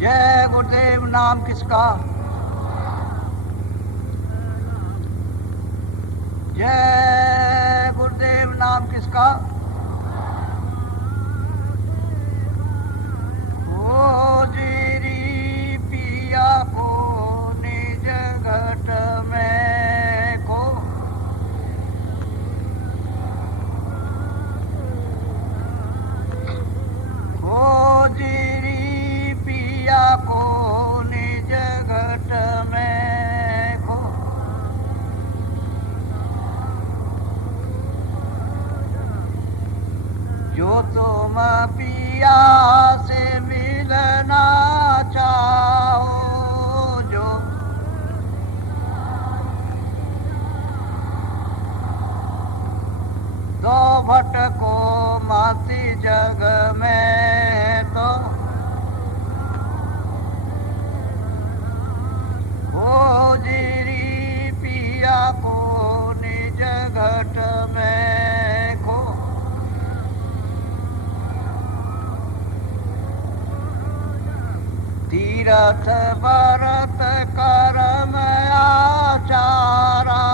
जय गुरुदेव नाम किसका, जय गुरुदेव नाम किसका। ओ जीरी पिया को निज घट में को, ओ जीरी पिया को निज घट में को। जो तुम पिया से मिलना चाहो, जो दो भटको माती जग में तो, ओ जीरी पिया को निज घट में को। तीरथ भरत करम आचारा,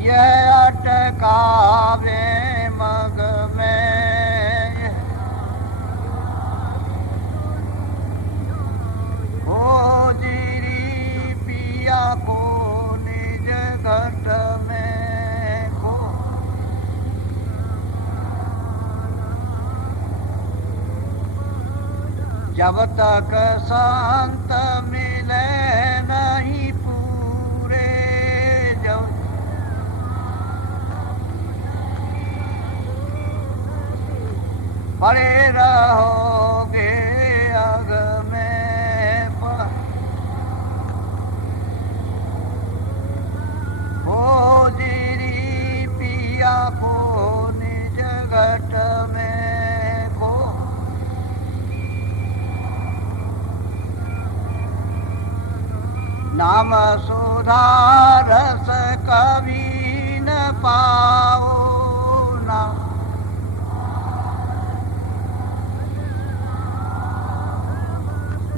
यह अटकावे मग में, ओ जीरी पिया को निज घट में को। जब तक संत मिले नहीं पूरे, जब पड़े रहोगे अग में, ओ जीरी पिया को निज घट में को। नाम सुधा रस कभी न पाओ ना,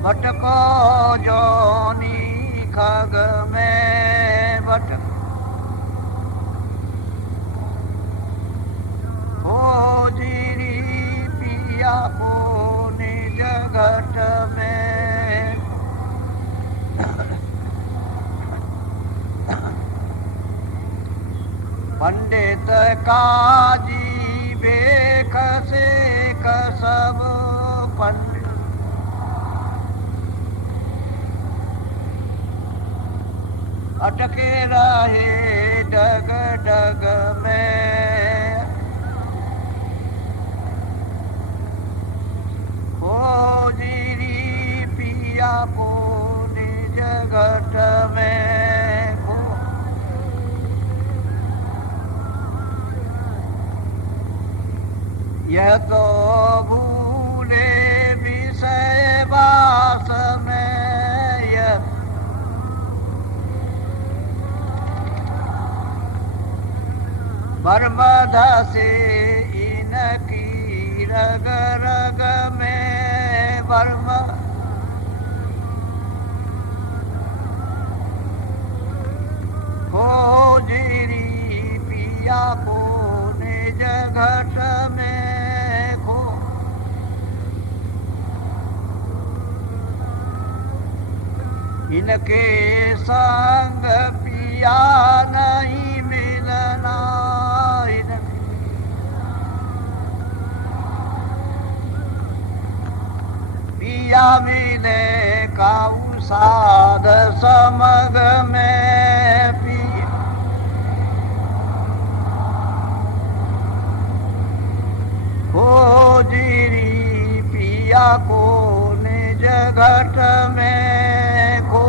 भटको जोनी खग में भटक, ओ जीरी पिया को निज घट में। पंडित काजी बेख से कसब, पंडित अटके रहे डग डग में, ओ जीरी पिया को निज घट में को। यह तो भूले विषय वास में, यह बर्मध से इनकी रग रग में बर्म, हो जीरी पिया को निज घट में को। इनके संग पिया नहीं मिलना, पिया मिले काऊ साध समग में पिया, हो जीरी पिया को निज घट में को।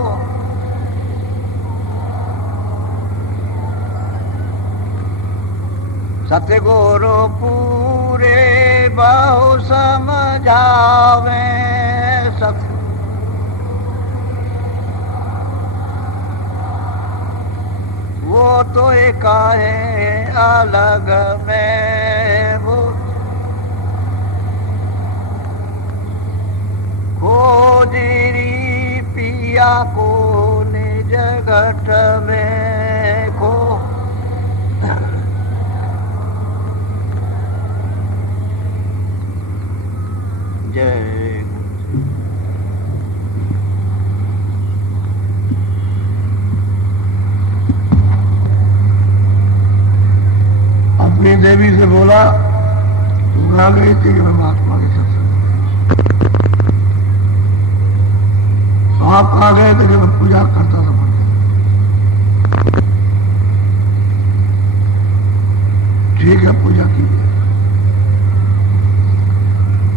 सतगुरु पूरे बहु समझावे, वो तो एक है अलग में, खोजरी पिया को निज घट में को जय अपनी देवी से बोला घबरा गई थी कि मैं महात्मा के सत्संग। तो आप कहा गए थे कि मैं पूजा करता था मंदिर। ठीक है, पूजा कीजिए।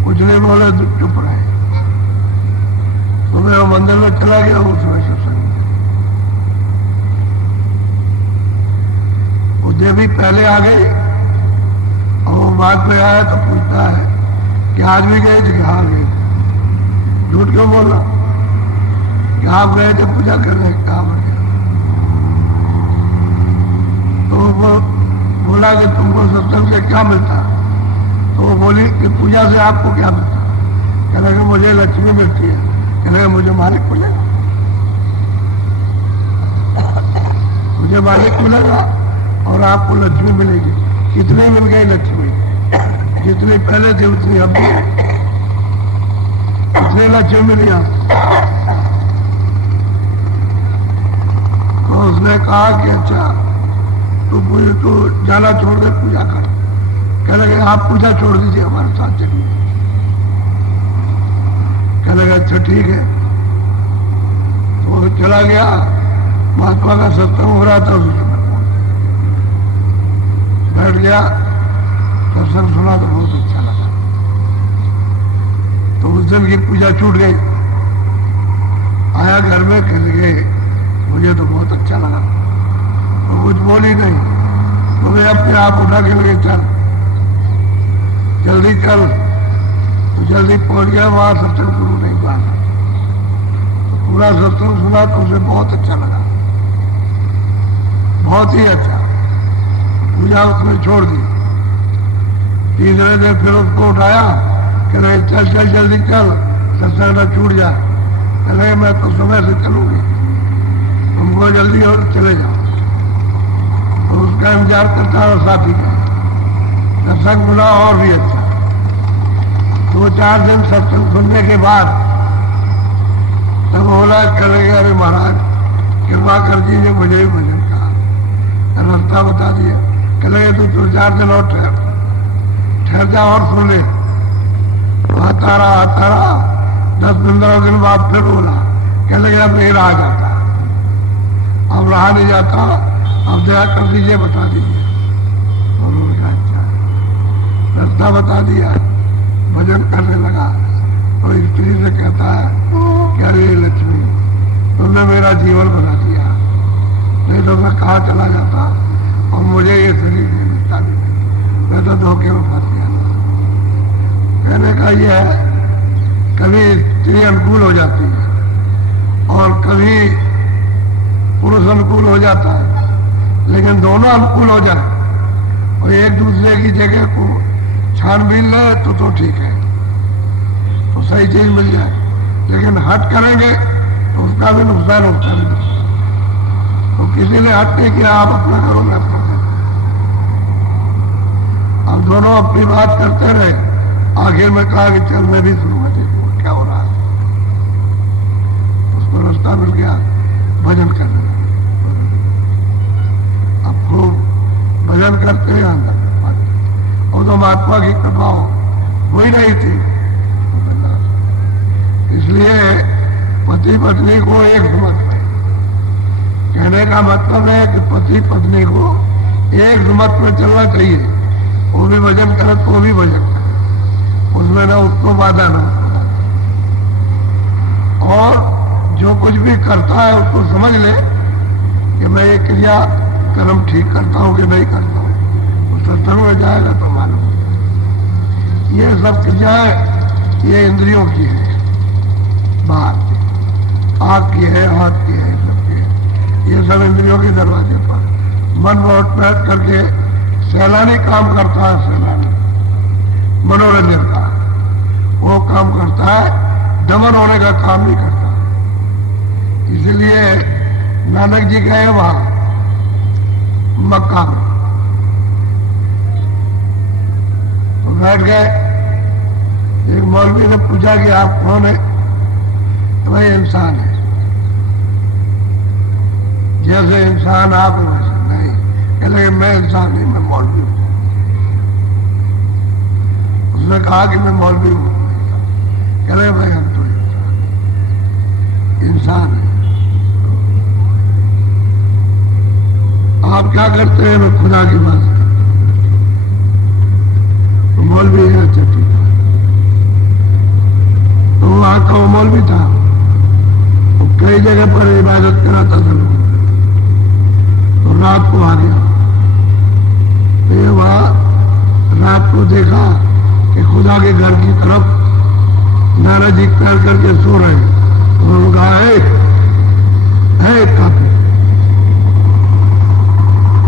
कुछ नहीं बोले तो चुप रहे। तो मैं वो मंदिर में चला गया उस समय सत्संग। वो देवी पहले आ गई और वो बात पे आया तो पूछता है कि आज भी गए थे कि हाँ गए थे। झूठ क्यों बोला कि आप गए थे पूजा करने, कहा बने। तो वो बोला कि तुमको सत्संग से क्या मिलता। तो वो बोली कि पूजा से आपको क्या मिलता। कह लगे मुझे लक्ष्मी मिलती है। कह लगे मुझे मालिक मिलेगा, मुझे मालिक मिलेगा और आपको लक्ष्मी मिलेगी। कितने मिल गई लक्ष्मी, जितनी पहले थी उतनी अब भी। कितने लक्ष्मी मिली आपको। तो उसने कहा कि अच्छा तू जाना छोड़ दे, पूजा कर। कह लगे आप पूजा छोड़ दीजिए, हमारे साथ चलिए। कह लगे अच्छा ठीक है। तो वो चला गया। महात्मा का सत्संग हो रहा था, उसके बैठ गया। सत्संग सुना तो बहुत अच्छा लगा। तो उस दिन की पूजा छूट गई। आया घर में, कह लगे मुझे तो बहुत अच्छा लगा। तो कुछ बोली नहीं। तो वे अपने आप उठा के लगे चल जल्दी चल। तो जल्दी पहुंच गया। वहां सत्संग शुरू नहीं हुआ। तो पूरा सत्संग सुना तो उसे बहुत अच्छा लगा, बहुत ही अच्छा। पूजा उसने छोड़ दी। तीसरे दिन फिर उसको उठाया, कह रहे चल चल जल्दी चल, सत्संग न छूट जा। कह रहे मैं तो समय से चलूंगी, हमको जल्दी और चले जाओ। तो उसका इंतजार करता है साथी का। सत्संग सुना और भी अच्छा। 2-4 दिन सत्संग सुनने के बाद तब बोला, करेंगे अरे महाराज कृपा कर दीजिए, मुझे भी भजन का रास्ता बता दिया। कह लगे तू 2-4 दिन और ठहर जा और सुन ले। आता रहा 10-15 दिन बाद फिर बोला। कह लगे अब नहीं रहा जाता, अब रहा नहीं जाता, अब दया कर दीजिए, बता दीजिए। उन्होंने कहा अच्छा। रास्ता बता दिया, भजन करने लगा। और स्त्री से कहता है कि अरे लक्ष्मी तुमने मेरा जीवन बना दिया, नहीं तो मैं कहाँ चला जाता और मुझे ये शरीर नहीं मिलता भी, मैं तो धोखे में फंस गया। कहने का ये है कभी स्त्री अनुकूल हो जाती है और कभी पुरुष अनुकूल हो जाता है, लेकिन दोनों अनुकूल हो जाए और एक दूसरे की जगह को छानबीन ले तो ठीक है, तो सही चीज मिल जाए। लेकिन हट करेंगे तो उसका भी नुकसान होता है। तो किसी ने हट नहीं किया, आप अपना करो मैं अपना करो। अब दोनों अपनी बात करते रहे। आखिर में कहा कि चल मैं भी शुरू कर देखूंगा क्या हो रहा है। उसको रास्ता मिल गया भजन करने। अब खूब भजन करते हैं अंदर और तो महात्मा की कृपा हो ही नहीं थी। इसलिए पति पत्नी को एक समझ में, कहने का मतलब है कि पति पत्नी को एक समझ में चलना चाहिए। वो भी भजन करे तो वो भी भजन करे, उसमें ना उसको बाधा ना। और जो कुछ भी करता है उसको समझ ले कि मैं ये क्रिया कर्म ठीक करता हूं कि नहीं करता हूं। वो सत्संग में जाएगा तो मालूम। ये सब क्रियाएं ये इंद्रियों की है, बाहर आँख की है, हाथ की है, सब की है। ये सब इंद्रियों के दरवाजे पर मन बहुत बैठ करके सैलानी काम करता है। सैलानी मनोरंजन का वो काम करता है दमन होने का काम नहीं करता। इसलिए नानक जी गए वहां मक्का में, तो बैठ गए। एक मौलवी ने पूछा कि आप कौन है? तो भाई इंसान है, जैसे इंसान आप वैसे नहीं। कह लगे मैं इंसान नहीं, मैं मौलवी हूं। उसने कहा कि मैं मौलवी हूं। कह रहे भाई हम तो इंसान है। आप क्या करते हैं? मैं खुदा की बात करता हूं। तो मौलवी है, अच्छा ठीक है। तो वहां का वो मौलवी था, वो कई जगह पर इबादत कराता था लोगों। तो रात को आ गया, तो वहां रात को देखा कि खुदा के घर की तरफ नाराज जी पैर करके सो रहे हैं। उन्होंने कहा है काफी,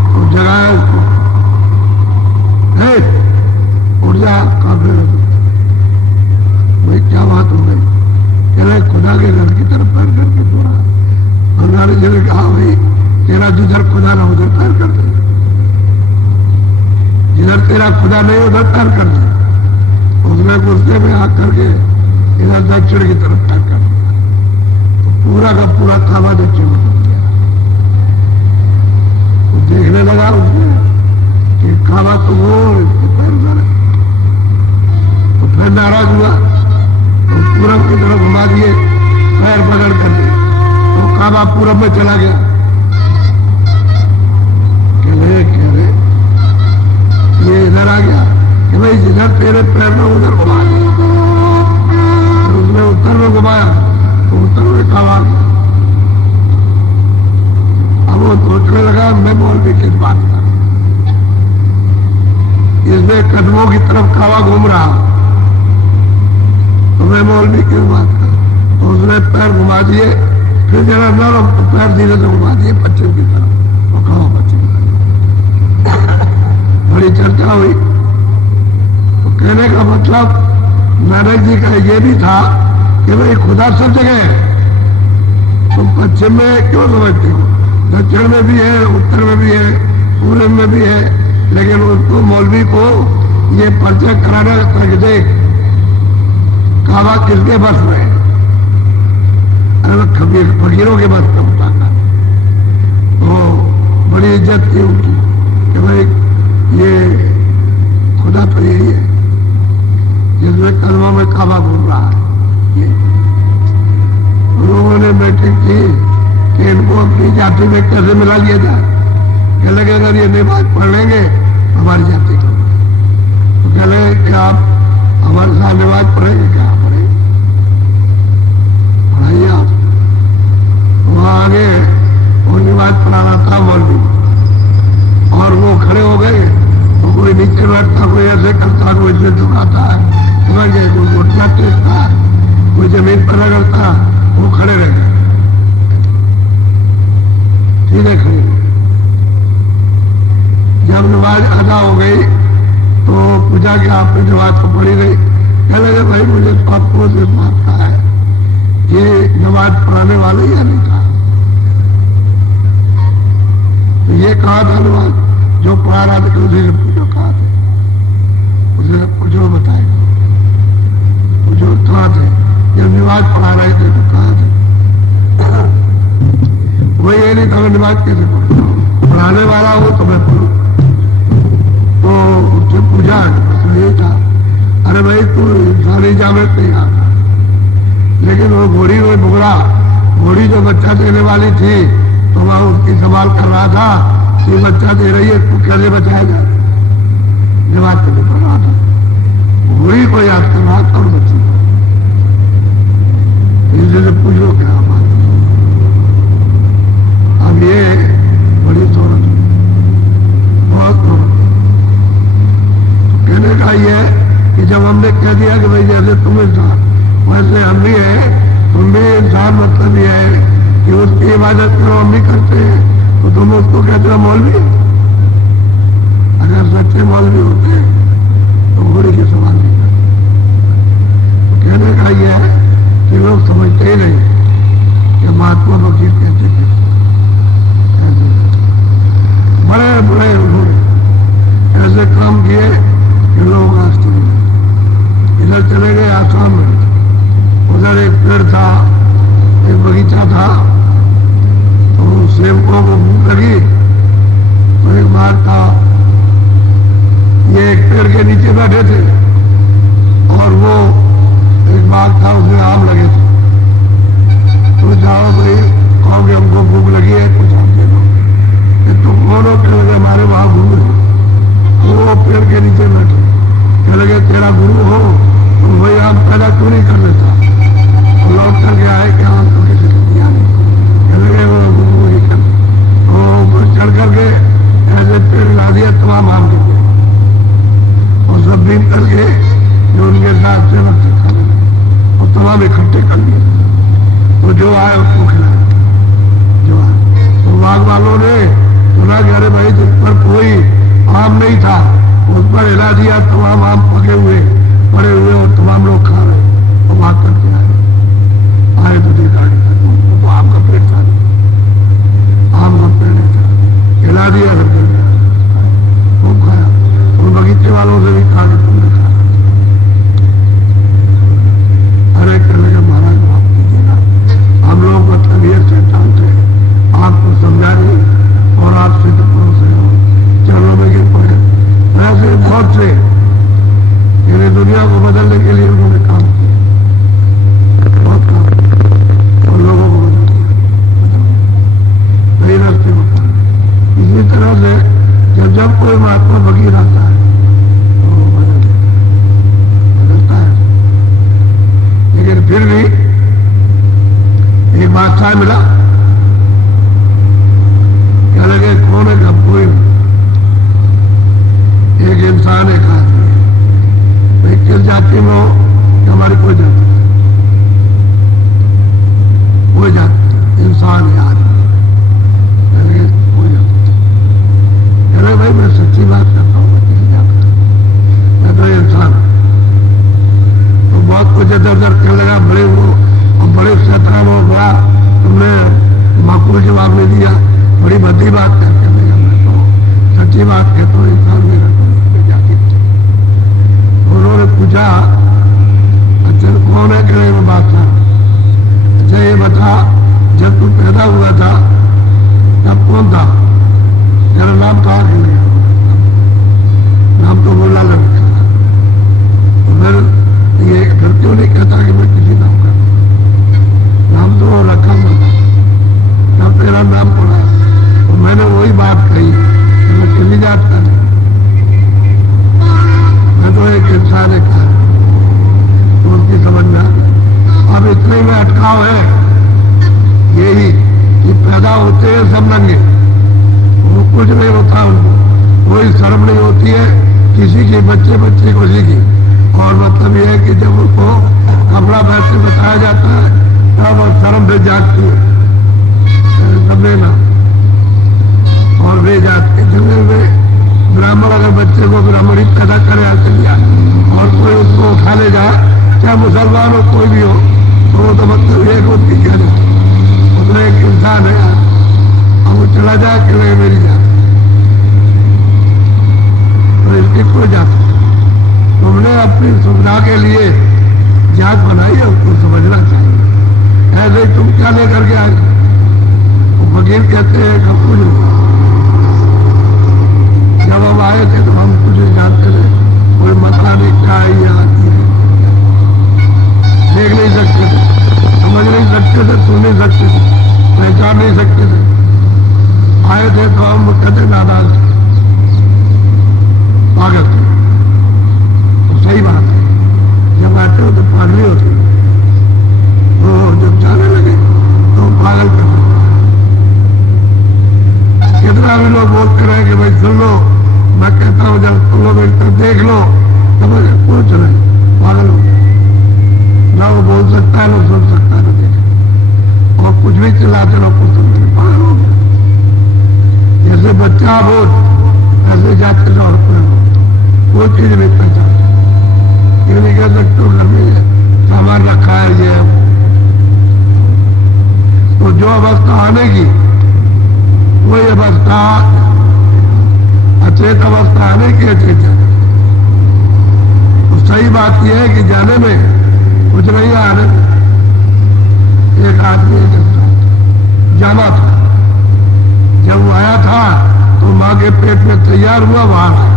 तो जगाया उसको, है उठ जा काफी। भाई क्या बात हो गई? कह रहे खुदा के घर की तरफ पैर करके सो रहा। और नाराज जी ने कहा भाई तेरा जिधर खुदा ना उधर पैर कर दे, जिधर तेरा खुदा नहीं उधर पैर कर दे। उसने गुस्से में आकर के इधर दक्षिण की तरफ पैर कर दिया, तो पूरा का पूरा काबा दक्षिण में हो गया। तो देखने लगा उसने कि काबा तो वो पैर कर, तो फिर नाराज हुआ, तो पूरब की तरफ घुमा दिए, पैर पकड़ कर दिए, तो काबा पूरब में चला गया। कह रहे ये इधर आ गया कि भाई जिधर तेरे पैर में उधर घुमा दिया। उसने उत्तर में घुमाया तो उत्तर में काबा आ गया। अब वो सोचने लगा मैं मौलवी किस बात का, इसमें कदमों की तरफ काबा घूम रहा, तो मैं मौलवी किस बात का। तो उसने पैर घुमा दिए, फिर जरा नरम तो पैर धीरे से घुमा दिए पश्चिम की तरफ, तो कहा पश्चिम। बड़ी चर्चा हुई। तो कहने का मतलब नानक जी का ये भी था कि भाई खुदा सब जगह है। तुम पश्चिम में क्यों समझते हो? दक्षिण में भी है, उत्तर में भी है, पूर्व में भी है, लेकिन उसको मौलवी को ये परिचय कराना तक दे काबा किसके बस में है? फकीरों के बस का बताना। तो बड़ी इज्जत थी उनकी कि भाई ये खुदा तो यही है जिसमें कलमों में काबा घूम रहा है। ये लोगों ने बैठक की कि इनको अपनी जाति में कैसे मिला लिया जाए। कह लगे अगर ये नमाज पढ़ लेंगे हमारी जाति को, तो कह लगे कि आप हमारे साथ नमाज पढ़ेंगे? क्या पढ़ेंगे? पढ़ाइए आप। वहां आगे वो नमाज पढ़ाना था मौलवी, और वो खड़े हो गए, तो कोई नीचे बैठता, कोई ऐसे करता, कोई ऐसे झुकाता है, समझ गए, कोई घुटना टेकता, कोई जमीन पर रगड़ता, वो खड़े रह गए, सीधे खड़े रहे। जब नमाज अदा हो गई तो पूछा कि आपने नमाज तो पढ़ी गई? कह लगे भाई मुझे तो आपको से बात कहा है ये नमाज पढ़ाने वाले या नहीं कहा? तो ये कहा था नमाज जो पढ़ा रहा था, उसी से पूछो कहा थे, उसे पूछो बताएगा। पूछो कहाँ थे जब नमाज पढ़ा रहे थे, तो कहाँ थे? वो ये नहीं था नमाज कैसे पढ़ो, पढ़ाने वाला हो तो मैं पढ़ू। तो उससे पूछा तो ये था, अरे भाई तू इंसानी जामत नहीं आता, लेकिन वो घोड़ी में बुगड़ा, घोड़ी जो बच्चा देने वाली थी तो वहां उसकी संभाल कर रहा था कि बच्चा दे रही है, तू कैसे बचाएगा? नमाज तो नहीं पढ़ रहा था, घोड़ी को याद कर रहा था और बच्चे से पूछो क्या बात। अब ये बड़ी जरूरत है, बहुत जरूरत। कहने का ये है कि जब हमने कह दिया कि भाई जैसे तुम इंसान वैसे हम भी है, तुम भी इंसान, मतलब ये है कि उसकी इबादत करो, हम भी करते हैं, तो तुम उसको कहते हो मौलवी। अगर सच्चे मौलवी होते तो घोड़ी के सवाल नहीं करते। तो कहने का ये है कि जानते ही नहीं कि महात्मा फकीर कहते थे। बड़े बड़े उन्होंने ऐसे काम किए कि लोग आश्चर्य। इधर चले गए आसाम में, उधर एक पेड़ था, एक बगीचा था, तो सेवकों को भूख लगी तो एक बार था, ये एक पेड़ के नीचे बैठे थे और वो एक बाग था, उसमें आम लगे थे। तो जाओ भाई, कहो कि हमको भूख लगी है, कुछ आम दे दो। तो कौन लगे हमारे वहां घूम रहे, वो पेड़ के नीचे बैठे, कह लगे तेरा गुरु हो तो वही आम पैदा क्यों नहीं कर लेता। तो लौट करके आए क्या आम तो कैसे कर दिया, कह लगे वो गुरु वही कर, वो ऊपर चढ़ करके ऐसे पेड़ ला दिया, तमाम आम गिर गए और सब बीन करके जो उनके साथ से रखते खा लगे और तमाम इकट्ठे कर लिए। तो जो आए उसको खिलाए, जो आए। तो बाग वालों ने सुना कि अरे भाई जिस पर कोई आम नहीं था उस पर हिला दिया, तमाम आम पके हुए पड़े हुए और तमाम लोग खा रहे। और भाग करके आए तो देखा तो आम का पेड़ था, आम का पेड़ नहीं था, हिला दिया फिर गिर गया, वो खाया। उन बगीचे वालों से भी खा के तुमने खाया। अरे कहने का महाराज माफ कीजिएगा, हम लोग मतलब ये शैतान थे, आपको समझा नहीं और आप सिद्ध पुरुष से चरणों में गिर पड़े। ऐसे बहुत से इन्हें दुनिया को बदलने के लिए उन्होंने काम किया, बहुत काम किया और लोगों को बदल दिया, सही रास्ते बता। इसी तरह से जब कोई महात्मा फकीर आता है तो बदलता है। लेकिन फिर भी एक बादशाह मिला, क्या लगे कौन है, कब कोई एक इंसान एक आदमी है, भाई किस जाति में हो, हमारी कोई जाति, कोई जाति, इंसान है आदमी, कोई जाति। अरे भाई मैं सच्ची बात करता हूँ, मैं तो इंसान। तो बहुत कुछ इधर उधर कहने लगा, बड़े वो और बड़े शैतान हो गया, तुमने माकूल जवाब नहीं दिया, बड़ी भद्दी बात करके लगा। मैं तो सच्ची बात कहता हूँ, इंसान मेरा जाति। उन्होंने पूछा अच्छा कौन है, कह वो बात था। अच्छा ये बता, जब तू पैदा हुआ था तब कौन था, तेरा नाम कहा के लिया, नाम तो बोला लड़का। तो फिर ये घर क्यों नहीं कहता कि मैं किसी नाम का, नाम तो रखा था, तब तेरा नाम पड़ा। तो मैंने वही बात कही, मैं किसी जात का नहीं, मैं तो एक इंसान है कहा। तो उनकी समझ में आ गई। अब इतने में अटकाव है यही कि पैदा होते हैं सब नंगे, वो कुछ नहीं होता, उनको कोई शर्म नहीं होती है किसी की, बच्चे बच्चे को सी की। और मतलब यह है कि जब उसको कपड़ा पहन के बताया जाता है तब शर्म भी जागती है, समझे ना। और वे जात के जगह में ब्राह्मण अगर बच्चे को ब्राह्मणी पैदा करे आते लिया और कोई उसको उठा ले जाए, चाहे मुसलमान हो कोई भी हो, तो वो तो मतलब एक उसकी कहना, उसमें एक इंसान है और वो चला जाए कि नहीं मेरी जात, तो इसकी कोई जात। तुमने अपनी सुविधा के लिए जात बनाई है, उसको समझना चाहिए। ऐसे ही तुम क्या लेकर के आए, फकीर कहते हैं कि कुछ जब हम आए थे तो हम कुछ नहीं जानते थे, कोई मसला नहीं, क्या है ये आती है, देख नहीं सकते थे, समझ नहीं सकते थे, सुन नहीं सकते थे, पहचान नहीं सकते थे। आए थे तो हम कहते नादान थे, पागल थे। तो सही बात है, जब आते हो तो पागल होते, तो जब जाने लगे तो पागल कर। कितना भी लोग बोलते रहे कि भाई सुन लो, मैं कहता हूँ जब तुम लोग देख लो, समझ पूछ रहे, पागल हो गया। ना वो बोल सकता है, ना सुन सकता है, ना देख, और कुछ भी चिल्लाते रहो, कुछ समझ, पागल हो गया। जैसे बच्चा बोल ऐसे जाते रहो, कोई चीज नहीं पहचान, ये नहीं कह सकते घर में सामान रखा है, ये तो जो अवस्था आने की वही अवस्था अचेत अवस्था आने की अचेत है। तो सही बात यह है कि जाने में कुछ नहीं आने। एक आदमी जाना था, जब वो आया था तो माँ के पेट में तैयार हुआ, बाहर आया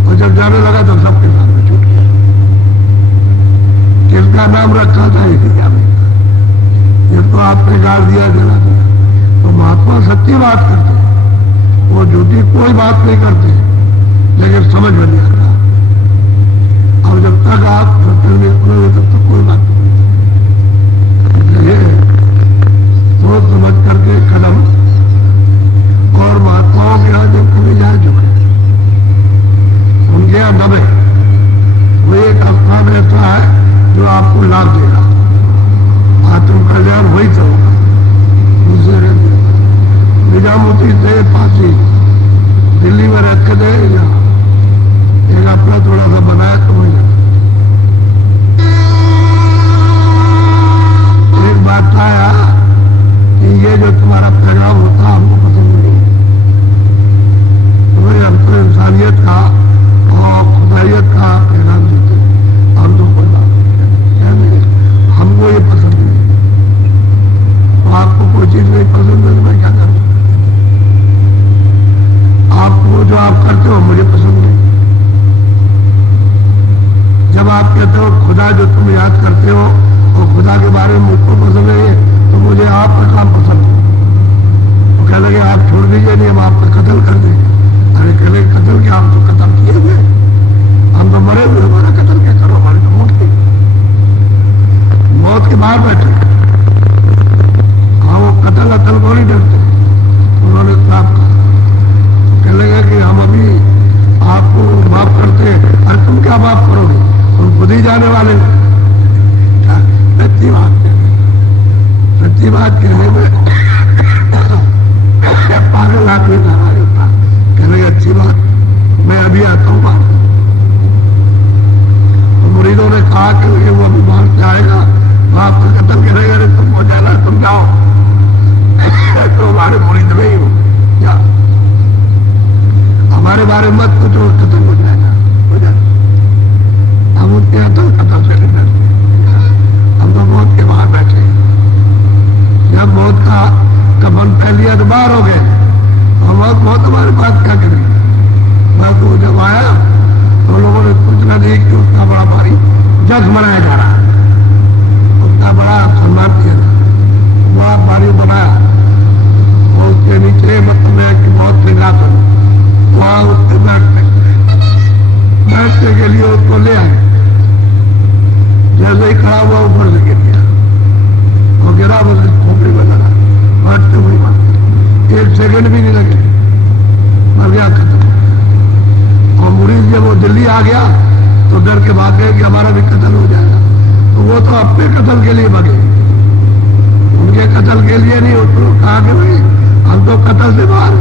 और जब जाने लगा तो सबके सामने छूट गया। किसका नाम रखा था ये जाने, ये तो आपने गाड़ दिया जला दिया। तो महात्मा सच्ची बात करते हैं, वो झूठी कोई बात नहीं करते, लेकिन समझ में नहीं आता। और जब तक आप सत्य नहीं सुनोगे तब तक कोई बात नहीं। सोच समझ करके कदम, और महात्माओं के यहाँ जब कभी जा चुके उनके यहाँ दबे, वो एक स्थान ऐसा है जो आपको लाभ देगा, आत्म कल्याण वही तो होगा। दूसरे निजामुद्दीन से फांसी दिल्ली में रख दे, एक अपना थोड़ा सा बनाया तो वही एक बात आया कि ये जो तुम्हारा पैगाम होता हमको पसंद नहीं, तुम्हें हमको इंसानियत का और खुदाइयत का पैगाम देते, हम तो कोई बात नहीं, हमको ये पसंद नहीं। तो आपको कोई चीज नहीं पसंद है तो मैं क्या करूं? आपको जो आप करते हो मुझे पसंद नहीं। जब आप कहते हो खुदा जो तुम याद करते हो और खुदा के बारे में मुझको पसंद है, तो मुझे आपका काम पसंद है। तो कह लगे आप छोड़ दीजिए, नहीं हम आपका कत्ल कर देंगे। अरे कह लगे कत्ल क्या, हम तो कत्ल किए हुए, हम तो मरे हुए, हमारा कत्ल क्या करो, हमारी तो मौत की, मौत के बाहर बैठे। हाँ वो कत्ल अतल को नहीं डरते, उन्होंने साफ कहा। कह लगे कि हम अभी आपको माफ करते हैं। अरे तुम क्या माफ करोगे, तुम खुद ही जाने वाले। सच्ची बात कहने, सच्ची बात कहने में पागल आदमी का हमारे ऊपर कहने की अच्छी बात, मैं अभी आता हूँ बात। तो मुरीदों ने कहा कि वो अभी बाहर से आएगा, वो आपका कत्ल करेगा, अरे तुम हो जाना, तुम जाओ, तो हमारे मुरीद नहीं हो, क्या हमारे बारे में मत कुछ कत्ल हो जाएगा, हो जाएगा। हम उनके यहाँ तो कत्ल से नहीं डरते, हम तो मौत के बाहर बैठे। जब मौत का कफन फैलिया तो बाहर हो गए, और मौत हमारे पास क्या करेगी? बस वो जब आया तो लोगों ने सूचना दी कि उसका बड़ा भारी जश्न मनाया जा रहा है, उसका बड़ा सम्मान किया जा रहा, बड़ा भारी बनाया। और उसके नीचे मतलब कि बहुत सिंहासन, वहां उसके बैठने के लिए उसको ले आए। जैसे ही खड़ा हुआ ऊपर से गिर गया और गिरा, बस खोपड़ी में लगा, बैठते हुए एक सेकंड भी नहीं लगे, मर गया, खत्म। और मुरीद जब वो दिल्ली आ गया तो डर के भाग गए कि हमारा भी कत्ल हो जाएगा। तो वो तो अपने कत्ल के लिए भगे, उनके कत्ल के लिए नहीं। उसको कहा कि भाई हम तो कत्ल से बाहर।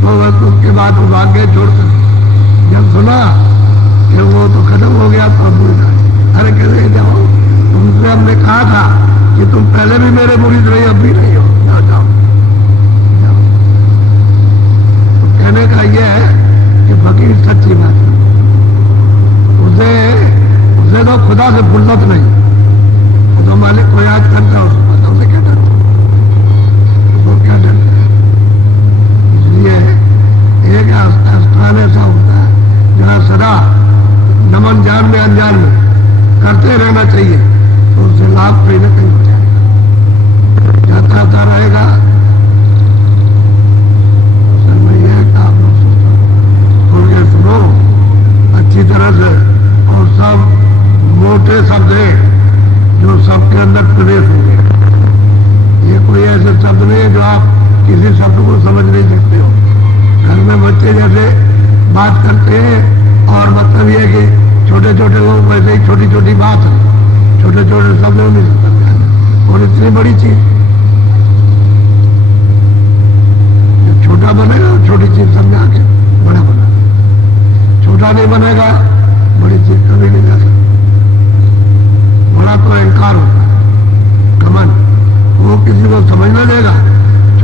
तो बस उसके बाद वो भाग गए छोड़कर। जब सुना कि वो तो खत्म हो गया तो भूल जाए, अरे कहते जाओ, तुमसे हमने कहा था कि तुम पहले भी मेरे मुरीद रही, अब भी नहीं हो, जाओ जाओ। तो कहने का यह है कि फकीर सच्ची बात है, उसे तो खुदा से फुर्सत नहीं, वो तो मालिक को याद करता, उसे क्या डरता, उसको क्या डरता है। इसलिए एक स्थान ऐसा होता है जहाँ सदा नमन जान में अनजान में करते रहना चाहिए, तो उससे लाभ कहीं ना कहीं हो जाएगा, जाता आता रहेगा। सर मैं यह आप लोग सुन सुनो अच्छी तरह से, और सब मोटे शब्द है जो सबके अंदर प्रवेश हो गए। ये कोई ऐसे शब्द नहीं है जो आप किसी शब्द को समझ नहीं सकते हो। घर में बच्चे जैसे बात करते हैं, और मतलब ये कि छोटे छोटे लोग वैसे ही छोटी छोटी बात है, छोटे छोटे शब्दों में समझ, और इतनी बड़ी चीज जब छोटा बनेगा, छोटी चीज समझा के बड़ा बना, छोटा नहीं बनेगा, बड़ी चीज कभी नहीं जा सकती। बड़ा तो अहंकार होता है,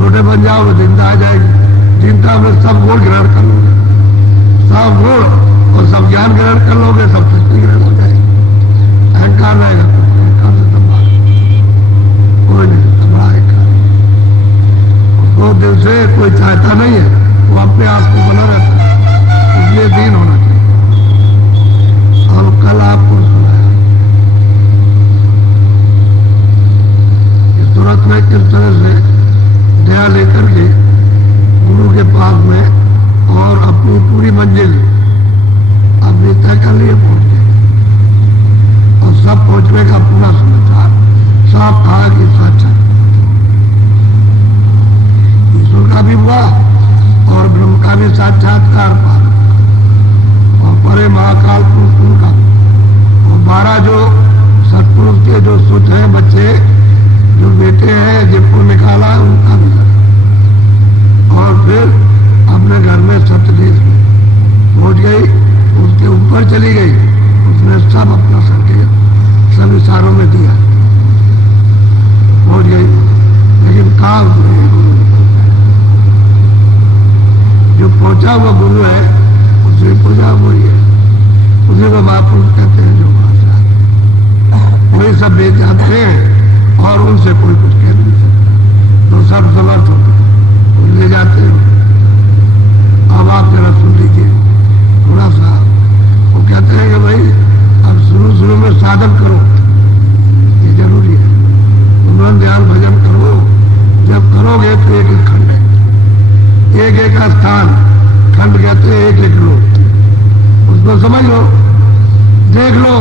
छोटे बन जाओगे दीनता आ जाएगी। दीनता में सब गुण ग्रहण कर लोगे, सब गुण और सब ज्ञान ग्रहण कर लोगे, सब शक्ति ग्रहण हो जाएगी। अहंकार रहेगा तो अहंकार से दबा कोई नहीं सकता, बड़ा अहंकार। दो दिल से कोई चाहता नहीं है, वो अपने आप को बना रहता है, इसलिए दीन होना चाहिए। और कल आपको सुनाया कि तुरंत में किस तरह से दया लेकर के गुरु के पास में और अपनी पूरी मंजिल अपनी तय कर लिए पहुंच गए। और सब पहुंचने का पूरा समाचार साफ था कि सच है, ईश्वर का भी हुआ और ब्रह्म का भी साक्षात्कार पा और परे महाकाल पुरुष उनका और 12 जो सत्पुरुष के जो सुत हैं बच्चे जो बेटे हैं जिनको निकाला उनका भी लगा। और फिर अपने घर में सत्यदेश में पहुंच गई, उसके ऊपर चली गई, उसने सब अपना संकेत सब इशारों में दिया, पहुंच गई। लेकिन कहाँ जो पहुंचा हुआ गुरु है उसे पूजा वही है, उसी को महापुरुष कहते हैं। जो भाषा वही सब वेद जानते हैं और उनसे कोई कुछ कह नहीं सकता, तो सब समर्थ होते हैं, ले जाते हैं। अब आप जरा सुन लीजिए थोड़ा सा। वो कहते हैं कि भाई अब शुरू में साधन करो, ये जरूरी है, उन्होंने ध्यान भजन करो। जब करोगे तो एक एक खंड है, एक एक स्थान खंड कहते हैं, एक लिख लो, उसको समझ लो, देख लो,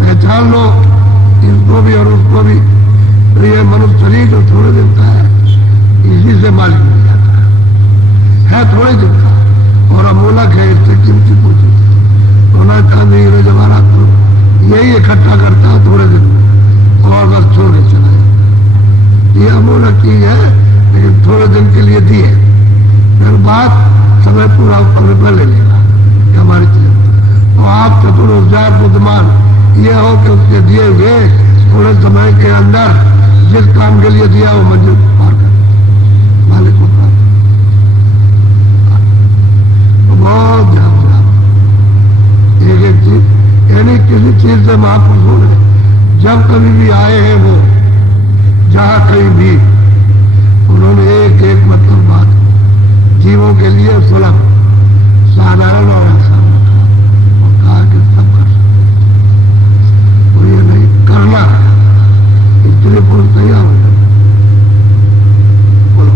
पहचान लो इसको भी और उसको भी। तो ये मनुष्य शरीर जो थोड़े दिन का है, इसी से मालिक मिल जाता है थोड़े दिन का, और अमूलक है, इससे कीमती पूछी सोना चांदी हीरे जवाहरात तो यही इकट्ठा करता है थोड़े दिन और बस छोड़ के चला जाता। ये अमूलक चीज है, लेकिन थोड़े दिन के लिए दिए, फिर बात समय पूरा होने पर ले लेगा हमारी चीज। और आप चतुर होशियार बुद्धिमान ये हो कि उसके दिए हुए थोड़े समय के अंदर जिस काम के लिए दिया वो मंजिल पार कर मालिक को प्राप्त। बहुत ध्यान से एक एक चीज, यानी किसी चीज से महापुरुषों ने जब कभी भी आए हैं वो जहां कहीं भी उन्होंने एक एक मतलब बात जीवों के लिए सुलभ साधारण और आसान रखा और कहा कि सब कर सकते, वो ये नहीं करना है, इसलिए पुरुष तैयार हो जाए। बोलो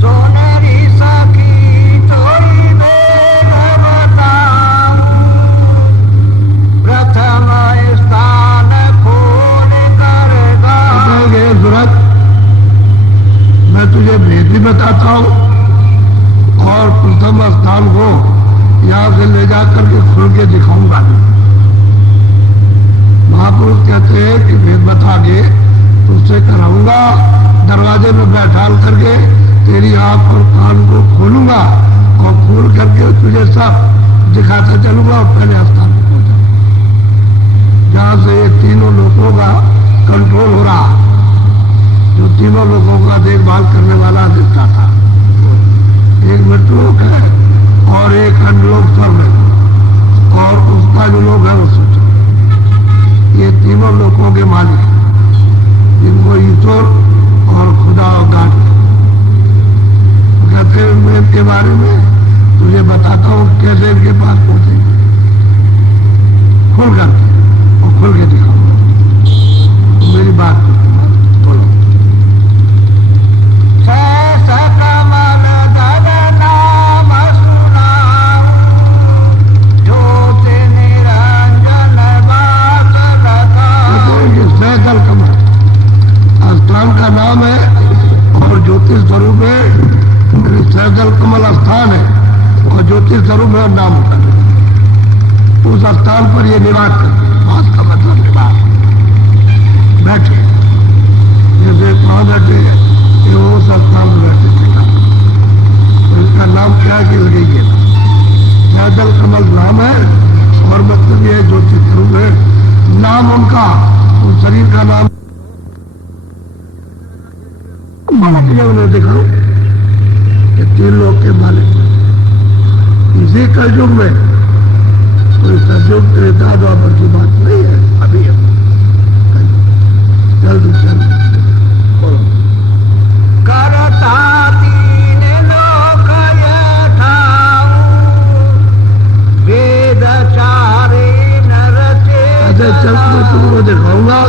सोनेरी सखी थोड़ी देर बताऊं, प्रथम स्थान खोल कर कहेंगे सूरज मैं तुझे भेद भी बताता हूं और प्रथम स्थान को यहां से ले जाकर के खुल के दिखाऊंगा। महापुरुष कहते हैं कि भेद बता के तुझसे कराऊंगा, दरवाजे में बैठाल करके तेरी आंख और कान को खोलूंगा और खोल करके तुझे सब दिखाता चलूंगा और पहले स्थान पर पहुंचा जहां से ये तीनों लोगों का कंट्रोल हो रहा, जो तीनों लोगों का देखभाल करने वाला दिखता था। एक मृतलोक है और एक अन्यलोक स्वर्ग है और उसका जो लोग है वो सोच। ये तीनों लोगों के मालिक जिनको ईश्वर और खुदा और गाड़ कहते हैं। मैं इनके बारे में तुझे बताता हूँ कैसे इनके पास पहुंचेंगे, खुल करके और खुल के दिखाऊंगा। तो मेरी बात बोलो। कमल धर नाम सुनाऊं, ज्योति निरंजन वास लगाऊं। सहकल कमल स्थान का नाम है और ज्योति स्वरूप है। सहकल कमल स्थान है और ज्योति स्वरूप है और नाम होता है। उस स्थान पर ये निवास करते, वास का मतलब निवास, बैठे जैसे कहाँ बैठे ये वो स्थान में बैठे थे। तो इसका नाम क्या है कि लगेगी सहकल कमल नाम है और मतलब ये ज्योति स्वरूप है। नाम उनका उस शरीर का नाम उन्हें दिखाओ कि 3 लोक के मालिक इसी कलयुग में कोई सतयुग त्रेता द्वापर की बात नहीं है। अभी जल्द करता 3 लोक यथाऊ वेद चारे नर अच्छा चल मैं तुमको दिखाऊंगा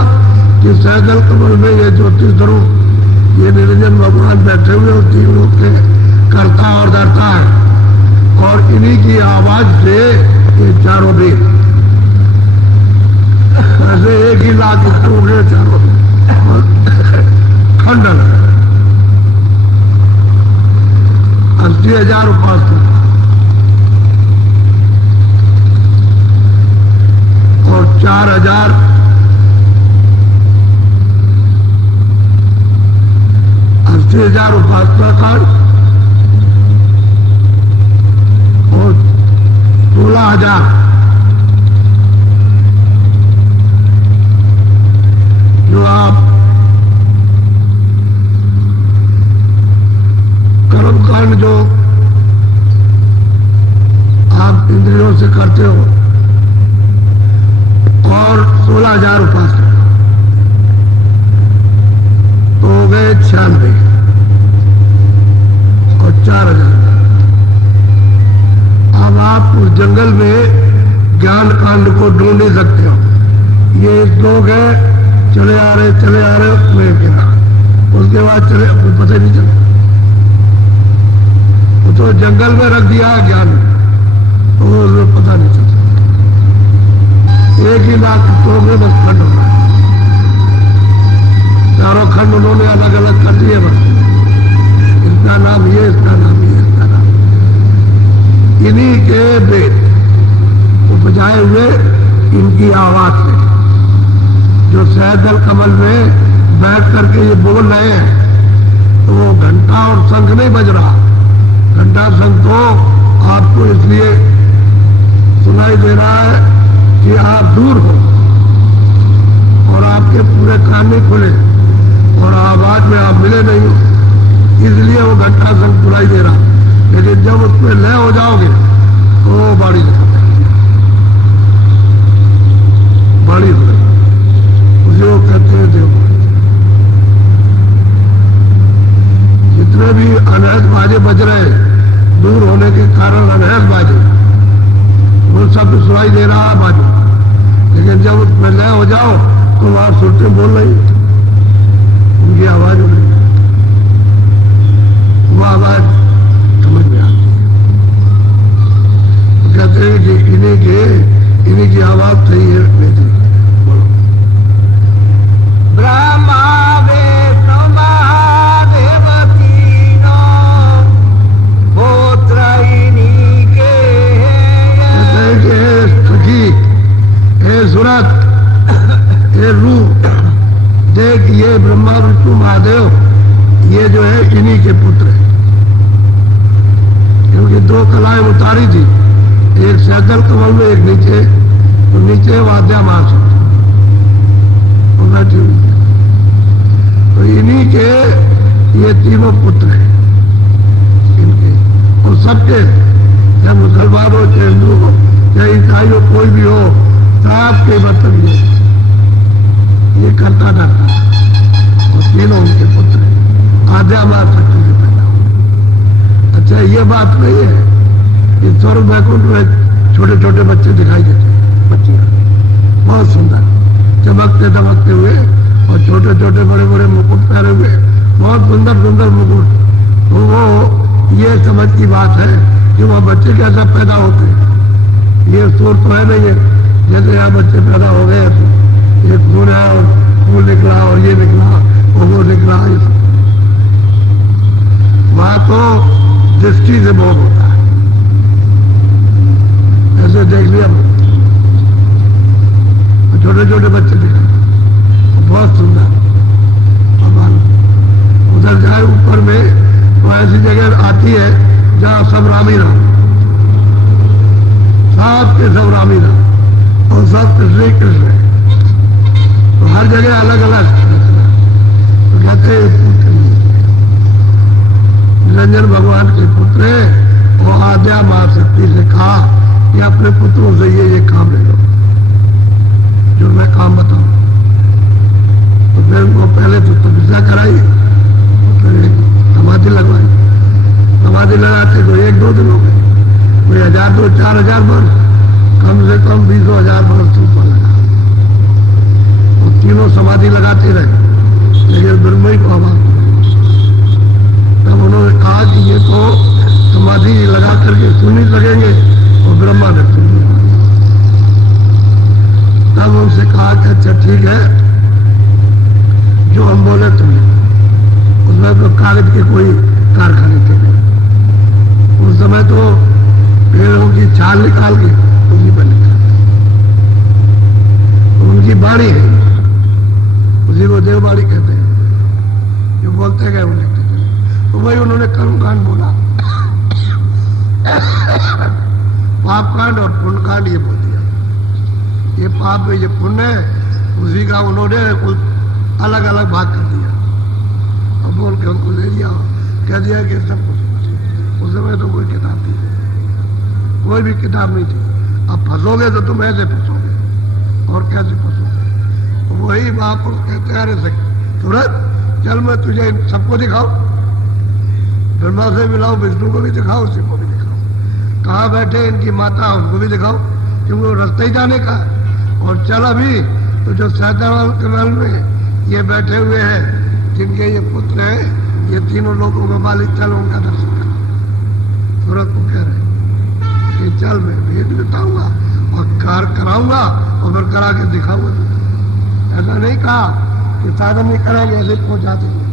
कि सैदल कमल में ये ज्योतिष ध्रुव ये निरंजन भगवान बैठे हुए और 3 लोग के करता और धरता है और इन्हीं की आवाज से ये चारों भी ऐसे एक ही लाख हो गए चारों खंडन 80,000 उपासक और 4,000 80,000 उपासना कांड और 16,000 जो आप कर्म कांड जो आप इंद्रियों से करते हो और 16,000 उपासना तो हो गए 96 और 4,000। अब आप उस जंगल में ज्ञान कांड को ढूंढ नहीं सकते हो। ये लोग हैं चले आ रहे मैं गिरा उसके बाद चले पता ही नहीं चला तो जंगल में रख दिया ज्ञान और पता नहीं चलता। एक ही लाख तो में बस खंड होना है। चारों खंड उन्होंने अलग अलग कर दिए बस इसका नाम ये इसका नाम ये इसका नाम इन्हीं के वेद उपजाए हुए इनकी आवाज से जो सैदल कमल में बैठ करके ये बोल रहे हैं तो वो घंटा और शंख नहीं बज रहा। घंटा शंख तो आपको इसलिए सुनाई दे रहा है कि आप दूर हो और आपके पूरे कान नहीं खुले और आवाज में आप मिले नहीं हो इसलिए वो घंटा शंख सुनाई दे रहा। लेकिन जब उसमें लय हो जाओगे तो वो बाड़ी बड़ी हो गई उसे वो कहते हैं देव। जितने भी अनहद बाजे बज रहे हैं दूर होने के कारण अनहद बाजे वो सब सुनाई दे रहा है बाजू लेकिन जब उसमें लय हो जाओ तो वहां सुनते बोल रही उनकी आवाज हो रही वो आवाज समझ में आती है। कहते हैं कि इन्हीं की आवाज सही है मेरी। बोलो ब्रह्मा विष्णु महादेव तीनों पुत्र इन्हीं के सखी हे सूरत हे रूप देख ये ब्रह्मा विष्णु महादेव ये जो है इन्हीं के पुत्र है। क्योंकि 2 कलाएं उतारी थी एक सैदल कमल में एक नीचे तो नीचे वाद्या मास बैठी हुई तो इन्हीं के ये तीनों पुत्र हैं इनके और सबके चाहे मुसलमान हो चाहे हिंदू हो चाहे ईसाई हो कोई भी हो सबके मतलब ये करता डरता और तीनों उनके पुत्र हैं। आद्या मास शक्ति से पैदा हुए। अच्छा ये बात नहीं है कि स्वर्ग वैकुंठ में छोटे छोटे बच्चे दिखाई देते हैं बच्चियां बहुत सुंदर चमकते दमकते हुए और छोटे छोटे बड़े बड़े मुकुट पहने हुए बहुत सुंदर सुंदर मुकुट। तो वो ये समझ की बात है कि वो बच्चे कैसे पैदा होते हैं। ये सूर तो है नहीं है जैसे यहाँ बच्चे पैदा हो गए तो ये खून है और खून निकला और ये निकला और वो निकला वहां तो दृष्टि से बहुत होता है। ऐसे देख लिया छोटे छोटे बच्चे दिखाए बहुत सुंदर भगवान उधर जाए ऊपर में तो ऐसी जगह आती है जहां सब रामी राम सब के सब रामी राम और सब श्री कृष्ण है। तो तो हर जगह अलग अलग तो कहते पुत्र निरंजन भगवान के पुत्र है। और आद्या मां शक्ति से कहा कि अपने पुत्रों से ये काम ले लो जो मैं काम बताऊं। तो फिर उनको पहले तो तपस्या कराई, फिर समाधि लगवाई। समाधि लगाते तो 1-2 दिन हो गए, कोई 1000-4000 वर्ष, कम से कम 20,000 वर्ष ऊपर लगा। वो तीनों समाधि लगाते रहे, लेकिन ब्रह्म ही को आवाज। तब उन्होंने कहा कि ये तो समाधि लगा करके सुनने लगेंगे, और ब्रह्मा ने सुन लिया। तब उनसे कहा कि अच्छा ठीक है, जो हम बोले तुमने। उसमें तो कागज के कोई कारखाने थे नहीं। उस समय तो पेड़ों की छाल निकाल के उसी पर लिखा, तो उनकी बाणी है, उसी को देवबाणी कहते हैं। जो बोलते गए वो लिखते थे। तो वही उन्होंने कर्मकांड बोला, पाप कांड और पुण्य कांड ये बोल दिया। ये पाप है, ये पुण्य है, उसी का उन्होंने कुछ अलग अलग भाग कर दिया और बोल के उनको ले लिया, कह दिया कि सब कुछ। उस समय तो कोई किताब नहीं थी, कोई भी किताब नहीं थी। अब फंसोगे तो तुम ऐसे फंसोगे, और कैसे फंसोगे। तो वही महापुरुष कहते हैं, अरे तुरंत चल मैं तुझे सबको दिखाऊं, ब्रह्मा से मिलाऊं, विष्णु को भी दिखाऊं, शिव को भी दिखाऊं, कहाँ बैठे इनकी माता उनको भी दिखाऊं, क्योंकि वो रास्ते ही जाने का है। और चल अभी तो जो सैतान के महल में ये बैठे हुए हैं, जिनके ये पुत्र हैं, ये तीनों लोगों का मालिक, चल उनका दर्शन कर। सूरत को कह रहे कि चल मैं भेद लुटाऊंगा और कार कराऊंगा और फिर करा के दिखाऊंगा। ऐसा नहीं कहा कि साधन नहीं करेंगे, ऐसे पहुंचा देंगे।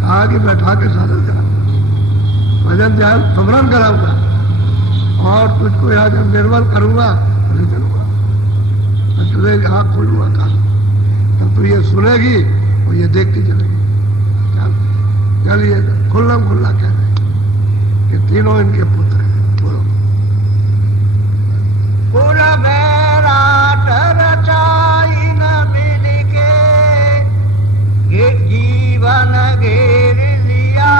कहा कि बैठा के साधन कराऊंगा, भजन ध्यान सुमरन कराऊंगा, और तुझको यहाँ जब निर्मल करूंगा तो चलूंगा, तुझे यहाँ खोलूंगा काल, तब तो ये सुनेगी और ये देखती चलेगी। चल चलिए, खुल्ला खुल्ला कह रहे कि तीनों इनके पुत्र हैं। बोलो। पूरा बैराट रचाई न मिल के, ये जीवन घेर लिया।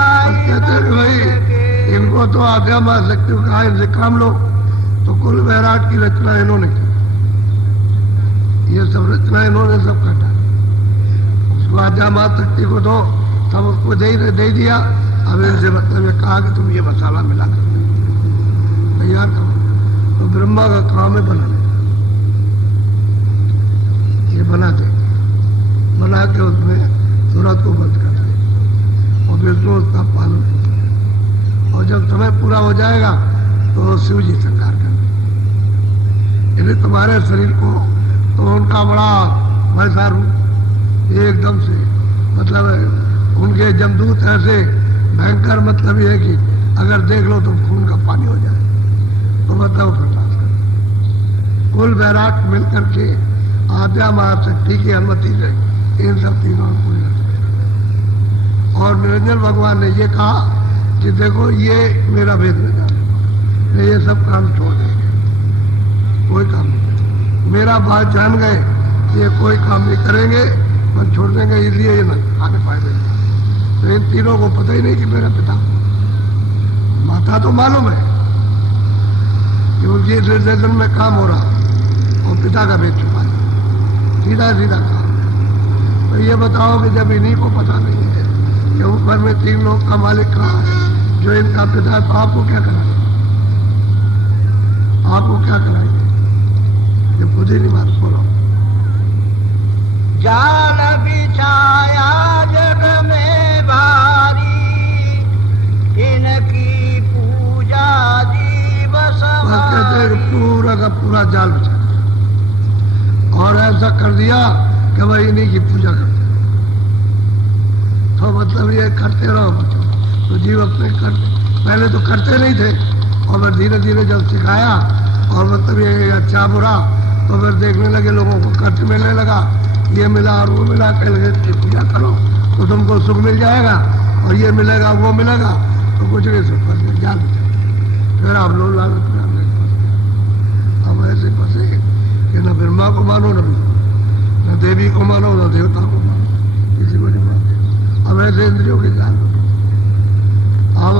कहते हैं भाई इनको तो आज्ञा मार सकते हो, कहा इनसे काम लो। तो कुल बैराट की रचना इन्होंने की, ये सब रचना इन्होंने सब काटा। उसको आज्ञा मार शक्ति को तो सब उसको दे दिया। अब इनसे मतलब ये कहा कि तुम ये मसाला मिला कर तैयार करो। तो ब्रह्मा का काम है बनाने, ये बनाते, बना के उसमें सूरत को बंद कर दे, और विष्णु उसका पालन करते। और जब समय पूरा हो जाएगा तो शिव जी संहार कर। यदि तुम्हारे शरीर को तो उनका बड़ा वैसा रूप एकदम से, मतलब उनके जमदूत ऐसे भयंकर, मतलब ये है कि अगर देख लो तो खून का पानी हो जाए, तो मतलब प्रकाश कर। कुल बैराट मिलकर के आद्या महाशक्ति की अनुमति से इन सब तीनों को लड़ते। और निरंजन भगवान ने ये कहा कि देखो ये मेरा भेद में जाने, ये सब काम छोड़ देंगे, कोई काम नहीं। मेरा बात जान गए, ये कोई काम नहीं करेंगे, पर छोड़ देंगे, इसलिए ये न आगे पाएंगे। तो इन तीनों को पता ही नहीं कि मेरा पिता, माता तो मालूम है कि उनकी निर्देशन में काम हो रहा, और पिता का भेद छुपा है, सीधा सीधा काम। तो ये बताओ कि जब इन्हीं को पता नहीं है कि ऊपर में 3 लोग का मालिक कहाँ है, जो इनका पिता है, तो आपको क्या कराएंगे? आपको क्या कराएंगे? ये खुद ही नहीं बात बोलो। जाल बिछाया जग में भारी, इनकी पूजा जीव कहते हैं पूरा का पूरा जाल बिछा दिया, और ऐसा कर दिया कि वह इन्हीं की पूजा करते। तो मतलब ये करते रहो बच्चों। तो जीव अपने पहले तो करते नहीं थे, और फिर धीरे धीरे जब सिखाया, और मतलब ये अच्छा बुरा, तो फिर देखने लगे, लोगों को कष्ट मिलने लगा, ये मिला और वो मिला, कह लगे पूजा करो तो तुमको सुख मिल जाएगा, और ये मिलेगा वो मिलेगा, तो कुछ नहीं सुख कर जान। फिर आप लोग लालच में आने फंसे। अब ऐसे फंसे कि न ब्रह्मा को मानो, न विष्णु, न न देवी को मानो न देवता को मानो, किसी को नहीं मानते। अब ऐसे इंद्रियों के जान अब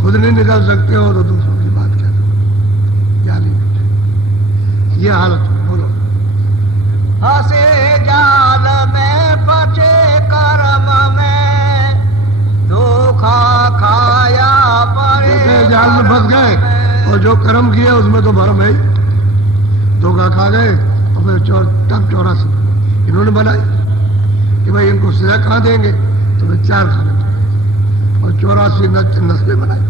खुद नहीं निकल सकते हो तो दूसरों की बात क्या करो, क्या नहीं। ये हालत है। बोलो। हंसे जाल में फंसे कर्म में, धोखा खाया परे जाल में फंस गए और जो कर्म किए उसमें तो भरम है, धोखा खा गए और फिर तब 84 इन्होंने बनाई कि भाई इनको सजा कहाँ देंगे, तो फिर 4 खाने और 84 नस्लें बनाई।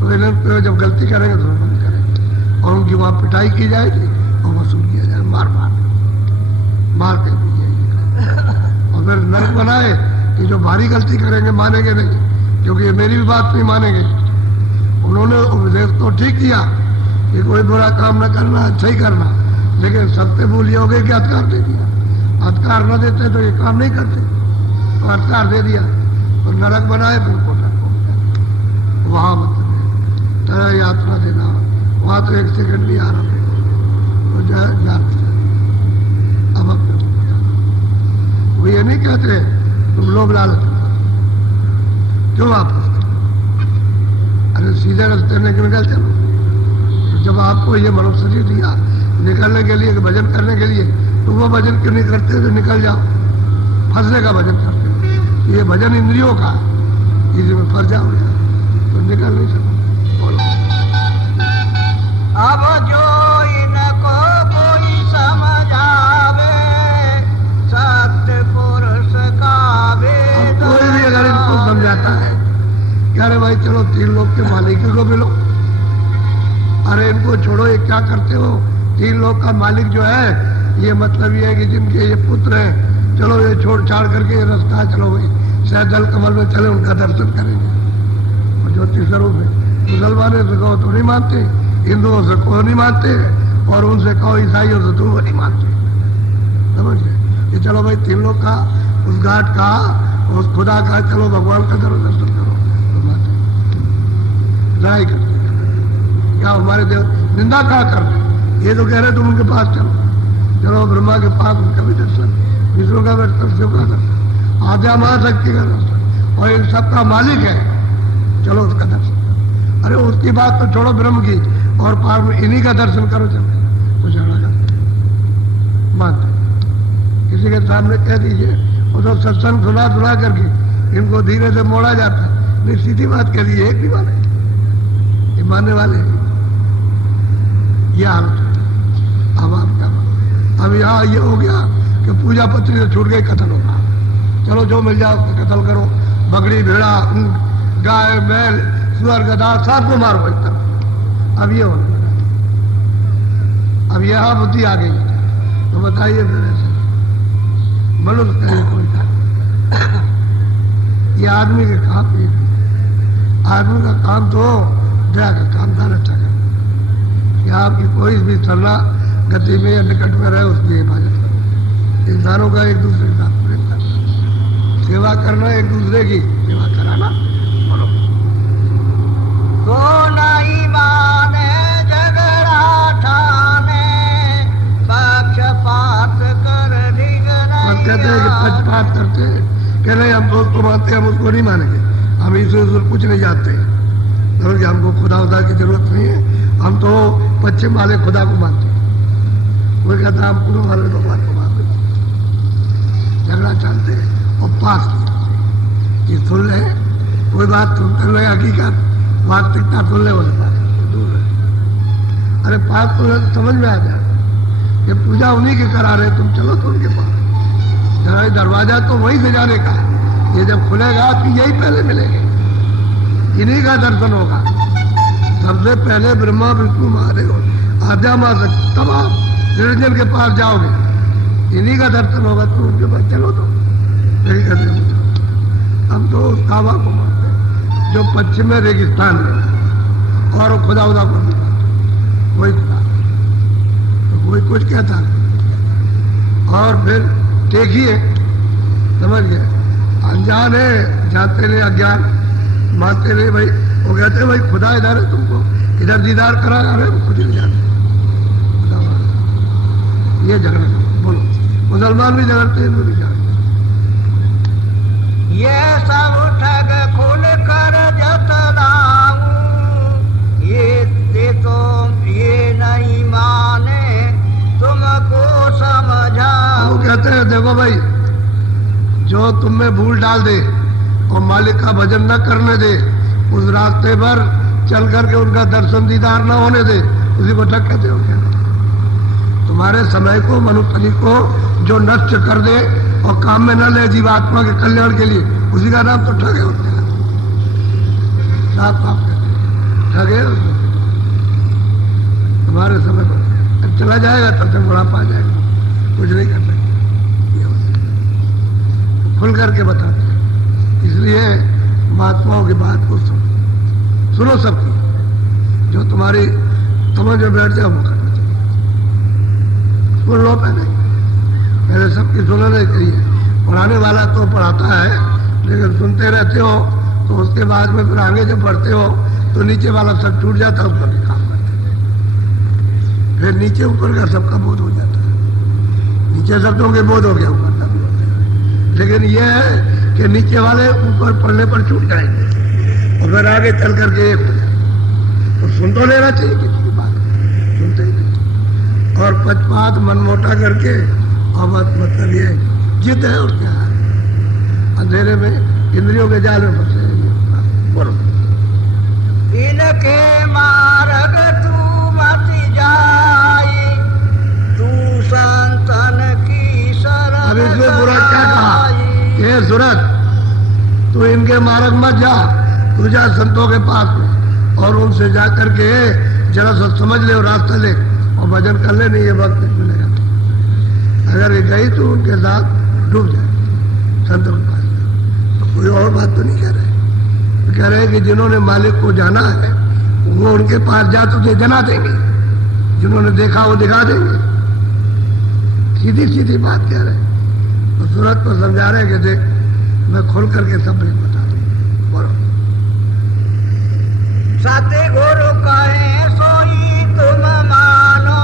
तो इन्होंने जब गलती करेंगे तो बंद करेंगे और उनकी वहां पिटाई की जाएगी और वसूल किया जाएगा, मार के और फिर नरक बनाए कि जो भारी गलती करेंगे मानेंगे नहीं, क्योंकि ये मेरी भी बात नहीं मानेंगे। उन्होंने उपदेश तो ठीक किया कि कोई बुरा काम न करना, अच्छा ही करना, लेकिन सत्य भूलिए हो गए कि अधिकार दे दिया। अधिकार न देते तो ये काम नहीं करते, तो अधिकार दे दिया तो नरक बनाए, फिर उनको नरक वहां मतलब तरह यात्रा देना, वहां तो 1 सेकंड नहीं आ रहा तो जाते। अब अपने वो ये नहीं कहते तुम लोग लालच क्यों वापस, अरे सीधे रास्ते में निकल चलो। जब आपको ये मनुष्य शरीर दिया निकलने के लिए, भजन करने के लिए, तो वो भजन क्यों नहीं करते, तो निकल जाओ, फंसने का भजन करते। ये भजन इंद्रियों का, इसमें फंस जाओ तो निकल नहीं सकते। बोलो। अब जो इनको कोई समझावे, सत्य पुरुष का वेद। कोई भी अगर इनको समझाता है क्या रे भाई चलो 3 लोग के मालिक को मिलो, अरे इनको छोड़ो, ये क्या करते हो, 3 लोग का मालिक जो है ये मतलब ये है कि जिनके ये पुत्र हैं, चलो ये छोड़ छाड़ करके ये रास्ता चलो भाई शायद जल कमल में चले, उनका दर्शन करेंगे। और ज्योतिष स्वरूप है, मुसलमानों से कहो तो नहीं मानते, हिंदुओं से को नहीं मानते, और उनसे कहो ईसाइयों से तो वो नहीं मानते। समझ गए कि चलो भाई 3 लोग का, उस घाट का, उस खुदा का, चलो भगवान का दर्शन करो, तो मानते लड़ाई करते क्या हमारे देव निंदा क्या कर रहे, ये तो कह रहे तुम उनके पास चलो, चलो ब्रह्मा के पास उनका भी दर्शन, विष्णु का भी दर्शन, शिव का दर्शन, आद्या महाशक्ति का दर्शन, और इन सबका मालिक है, चलो उसका दर्शन। अरे उसकी बात तो छोड़ो ब्रह्म की, और पार में इन्हीं का दर्शन करो, चलो कुछ अलग मानते। किसी के सामने कह दीजिए, वो तो सत्संग सुना करके इनको धीरे से मोड़ा जाता है, नहीं सीधी बात कह दीजिए, एक भी माने, ये मानने वाले ये हालत है। अब आप क्या, अब यहाँ ये हो गया कि पूजा पत्री से छूट गई, कत्ल होगा, चलो जो मिल जाओ कत्ल करो, बकरी भेड़ा गाय बैल सुअर गधा सबको मारो एक तरफ। अब ये होने लगा, अब यहाँ बुद्धि आ गई, तो बताइए फिर ऐसे मनुष्य कहीं कोई था, ये आदमी के काम, आदमी का काम तो दया का काम था, रक्षा करना, कि आपकी कोई भी सरला गति में या निकट में रहे उसकी हिफाजत करो, इंसानों का एक दूसरे के साथ प्रेम करना, सेवा करना, एक दूसरे की सेवा कराना। बोलो। तो नहीं माने झगड़ा ठाने, पक्षपात कर कहते हैं कि पक्षपात करते हैं, कह रहे हम तो उसको मानते हैं, हम उसको नहीं मानेंगे, हम ईश्वर कुछ नहीं जानते, कि हमको खुदा उदा की जरूरत नहीं है, हम तो पश्चिम वाले खुदा को मानते हैं। वो कहता हम पूर्व वाले भगवान को मानते हैं, झगड़ा चाहते हैं और पास ये सुन ले, कोई बात सुन कर ले, हकीकत वास्तविकता सुन ले, बोले दूर है। अरे पास तो समझ में आ जाए, ये पूजा उन्हीं के करा रहे, तुम चलो तो उनके पास, दरवाजा तो वही से जाने का है, ये जब खुलेगा तो यही पहले मिलेंगे, इन्हीं का दर्शन होगा। सबसे पहले ब्रह्मा विष्णु महादेव आद्या मां से तब आप निरंजन के पास जाओगे, इन्हीं का दर्शन होगा, तो उनके पास चलो तो यही कहते हम तो उस काबा को मानते हैं जो पश्चिम में रेगिस्तान में, और खुदा उदा को नहीं मानते, वही खुदा, तो कोई कुछ कहता नहीं। और फिर देखिए, समझ गए, अनजान है, जानते नहीं, अज्ञान मानते नहीं भाई, वो कहते हैं भाई खुदा इधर है, तुमको इधर दीदार करा रहे, कुछ नहीं जानते, ये झगड़ा। बोलो। मुसलमान भी झगड़ते हैं, हिंदू भी झगड़ते हैं। ये सब ठग खुल कर जतलाऊं, ये नहीं माने तुमको समझाऊं। वो कहते हैं देखो भाई, जो तुम में भूल डाल दे और मालिक का भजन न करने दे, उस रास्ते पर चल करके उनका दर्शन दीदार न होने दे, उसी को ठग कहते हो क्या? तुम्हारे समय को, मनुष्य को जो नष्ट कर दे और काम में न ले जीवात्मा के कल्याण के लिए, उसी का नाम तो ठग है। साफ साफ कहते हैं ठग है। तुम्हारे समय पर चला जाएगा तब तक बुढ़ापा आ जाएगा, कुछ नहीं कर सकते। खुल करके बताते हैं। इसलिए महात्माओं की बात को सुनो सबकी, जो तुम्हारी समझ में बैठ जाए वो करना चाहिए। सुन लो पहले सबकी सुनना चाहिए। पढ़ाने वाला तो पढ़ाता है, लेकिन सुनते रहते हो तो उसके बाद में फिर आगे जब बढ़ते हो तो नीचे वाला सब टूट जाता है, उसका भी काम करते हैं। फिर नीचे ऊपर का सबका बोध हो जाता है। नीचे शब्दों के बोध हो गया, ऊपर का भी होता है। लेकिन यह है कि नीचे वाले ऊपर पढ़ने पर छूट जाएंगे और फिर आगे चल करके एक हो जाए। तो सुन तो लेना चाहिए किसी की बात, सुनते ही नहीं। और पक्षपात मन मोटा करके और मतलब ये जिद है और क्या है, अंधेरे में इंद्रियों के जाल में फंसे। बोलो इनके मार्ग तू मत जाए, तू संतन की शरण। अब इसमें बुरा क्या कहा? ये सूरत, तू इनके मार्ग मत जा, तू जा संतों के पास में और उनसे जा करके जरा सा समझ ले और रास्ता ले और भजन कर ले, नहीं ये वक्त मिलेगा। अगर ये गई तो उनके साथ डूब जाए संतों के पास। तो कोई और बात तो नहीं कह रहे, कह रहे कि जिन्होंने मालिक को जाना है वो उनके पास जा तुझे जना देंगे, जिन्होंने देखा वो दिखा देंगे। सीधी सीधी बात कह रहे हैं। तो सूरत को समझा रहे कि देख मैं खोल करके सब नहीं बता दूं। बोलो सतगुरु कहे सोई तुम मानो,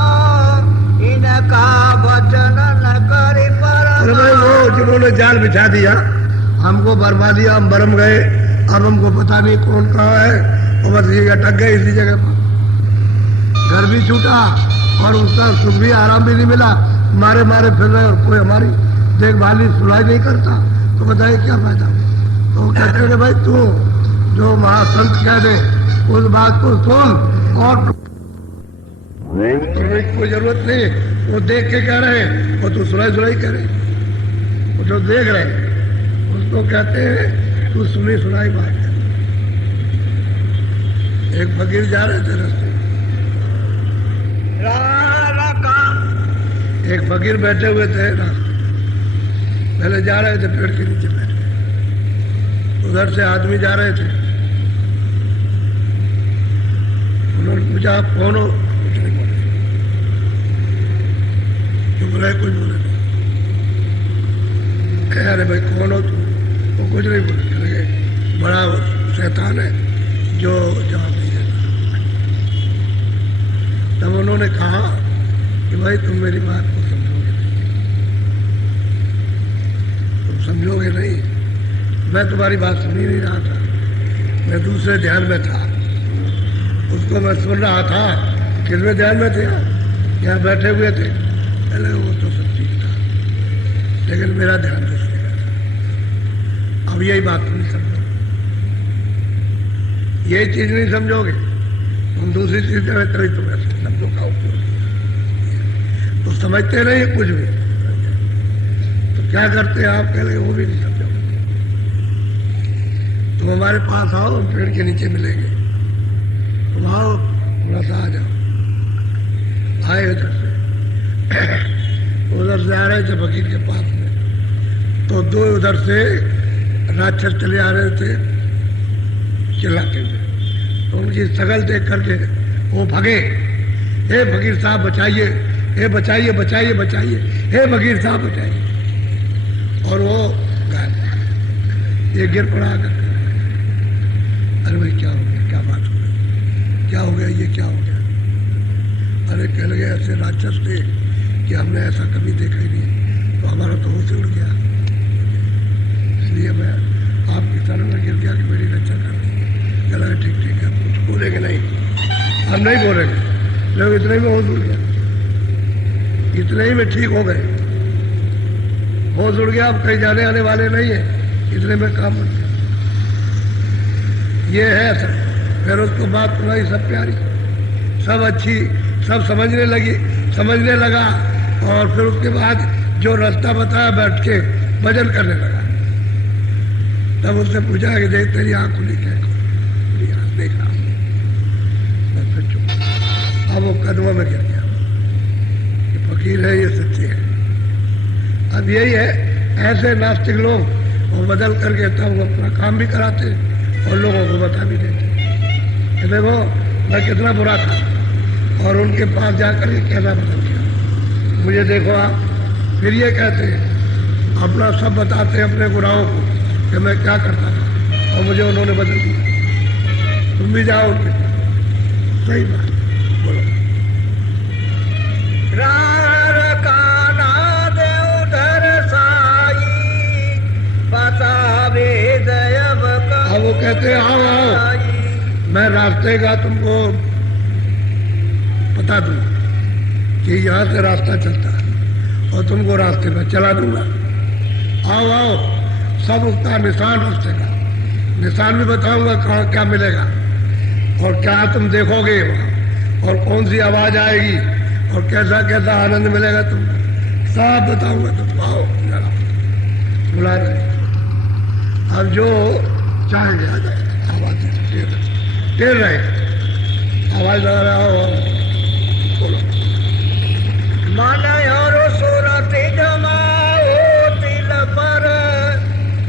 इनका वचन न करे पर। अरे भाई वो जिन्होंने जाल बिछा दिया, हमको बर्बाद दिया, हम बरम गए, अब हमको पता नहीं कौन कहाँ है, और बस ये अटक गए इसी जगह पर। घर भी छूटा और उसका सुख भी आराम भी नहीं मिला, मारे मारे फिर रहे और कोई हमारी देखभाली सुनाई नहीं करता, तो बताइए क्या फायदा। तो वो कहते हैं भाई तू जो महासंत कह दे उस बात को सुन, और तुम्हें कोई जरूरत नहीं, वो देख के कह रहे वो तू सुनाई सुनाई कह रहे, वो जो देख रहे उसको कहते हैं तू सुनी सुनाई बात कर। एक फकीर जा रहे थे रास्ते, एक फकीर बैठे हुए थे रास्ते, पहले जा रहे थे पेड़ के नीचे बैठे, उधर से आदमी जा रहे थे। उन्होंने पूछा आप कौन हो? कुछ नहीं बोले, चुप रहे, कुछ बोले नहीं। कह रहे भाई कौन हो तुम? वो कुछ नहीं बोले, लगे बड़ा शैतान है जो जवाब नहीं देता। तब उन्होंने कहा कि भाई तुम मेरी बात को समझोगे नहीं, तुम समझोगे नहीं, मैं तुम्हारी बात सुन ही नहीं रहा था, मैं दूसरे ध्यान में था, उसको मैं सुन रहा था। किसमें ध्यान में थे? यहाँ बैठे हुए थे। पहले वो तो सब ठीक था, लेकिन मेरा ध्यान दूसरे का था। अब यही बात तुम नहीं समझोगे, यही चीज नहीं समझोगे, हम दूसरी चीज करें तो ऐसे शब्दों का उपयोग तो समझते नहीं कुछ भी। तो क्या करते हैं आप? कह रहे वो भी नहीं समझोगे। तुम हमारे पास आओ, हम पेड़ के नीचे मिलेंगे, तुम आओ, थोड़ा सा आ जाओ। आए उधर से उधर से आ रहे थे फकीर के पास में, तो दो उधर से राक्षस चले आ रहे थे चिल्लाते हुए, तो उनकी शकल देख करके वो भगे, हे फकीर साहब बचाइए, हे बचाइए बचाइए बचाइए, हे फकीर साहब बचाइए। और वो गायब, ये गिर पड़ा करके। अरे भाई क्या हो गया, क्या बात हो गई, क्या हो गया, ये क्या हो गया? अरे कह लगे ऐसे राक्षस थे कि हमने ऐसा कभी देखा ही नहीं, तो हमारा तो होश उड़ गया। इसलिए मैं आपकी शरण में गिर गया कि मेरी रक्षा कर दी। चला ठीक ठीक है, कुछ बोलेंगे नहीं, हम नहीं बोलेंगे, लोग इतने में होश उड़ गया, इतने ही में ठीक हो गए। होश उड़ गया, अब कहीं जाने आने वाले नहीं है, इतने में काम बन गया। ये है सर। फिर उसको बात सुनाई, सब प्यारी, सब अच्छी, सब समझने लगा। और फिर उसके बाद जो रास्ता बताया बैठ के भजन करने लगा। तब उससे पूछा कि देख तेरी आँख खुली क्या? खुली आँख देख रहा हूँ। फिर चुप। अब वो कदमों में गिर गया। ये फकीर है, ये सच्चे है। अब यही है, ऐसे नास्तिक लोग वो बदल करके तब वो अपना काम भी कराते और लोगों को बता भी देते कि देखो मैं कितना बुरा था और उनके पास जाकर के कैसा बदल गया। मुझे देखो आप। फिर ये कहते हैं, अपना सब बताते हैं अपने गुनाहों को कि मैं क्या करता था और मुझे उन्होंने बदल दिया। तुम भी जाओ उनके पास। सही बात, बोलो। अब वो कहते हैं आओ आओ, मैं रास्ते का तुमको बता दूं कि यहाँ से रास्ता चलता है और तुमको रास्ते पर चला दूंगा। आओ आओ, सब उसका निशान रास्ते का निशान भी बताऊंगा, कहाँ क्या मिलेगा और क्या तुम देखोगे वहाँ, और कौन सी आवाज आएगी और कैसा कैसा आनंद मिलेगा तुमको, सब बताऊंगा। तुम आओ, बुला रहे। अब जो चाहेंगे आ जाए, आवाज टेर रहे, आवाज लगा रहा हो, बोलो। मन और सूरत जमाओ तिल पर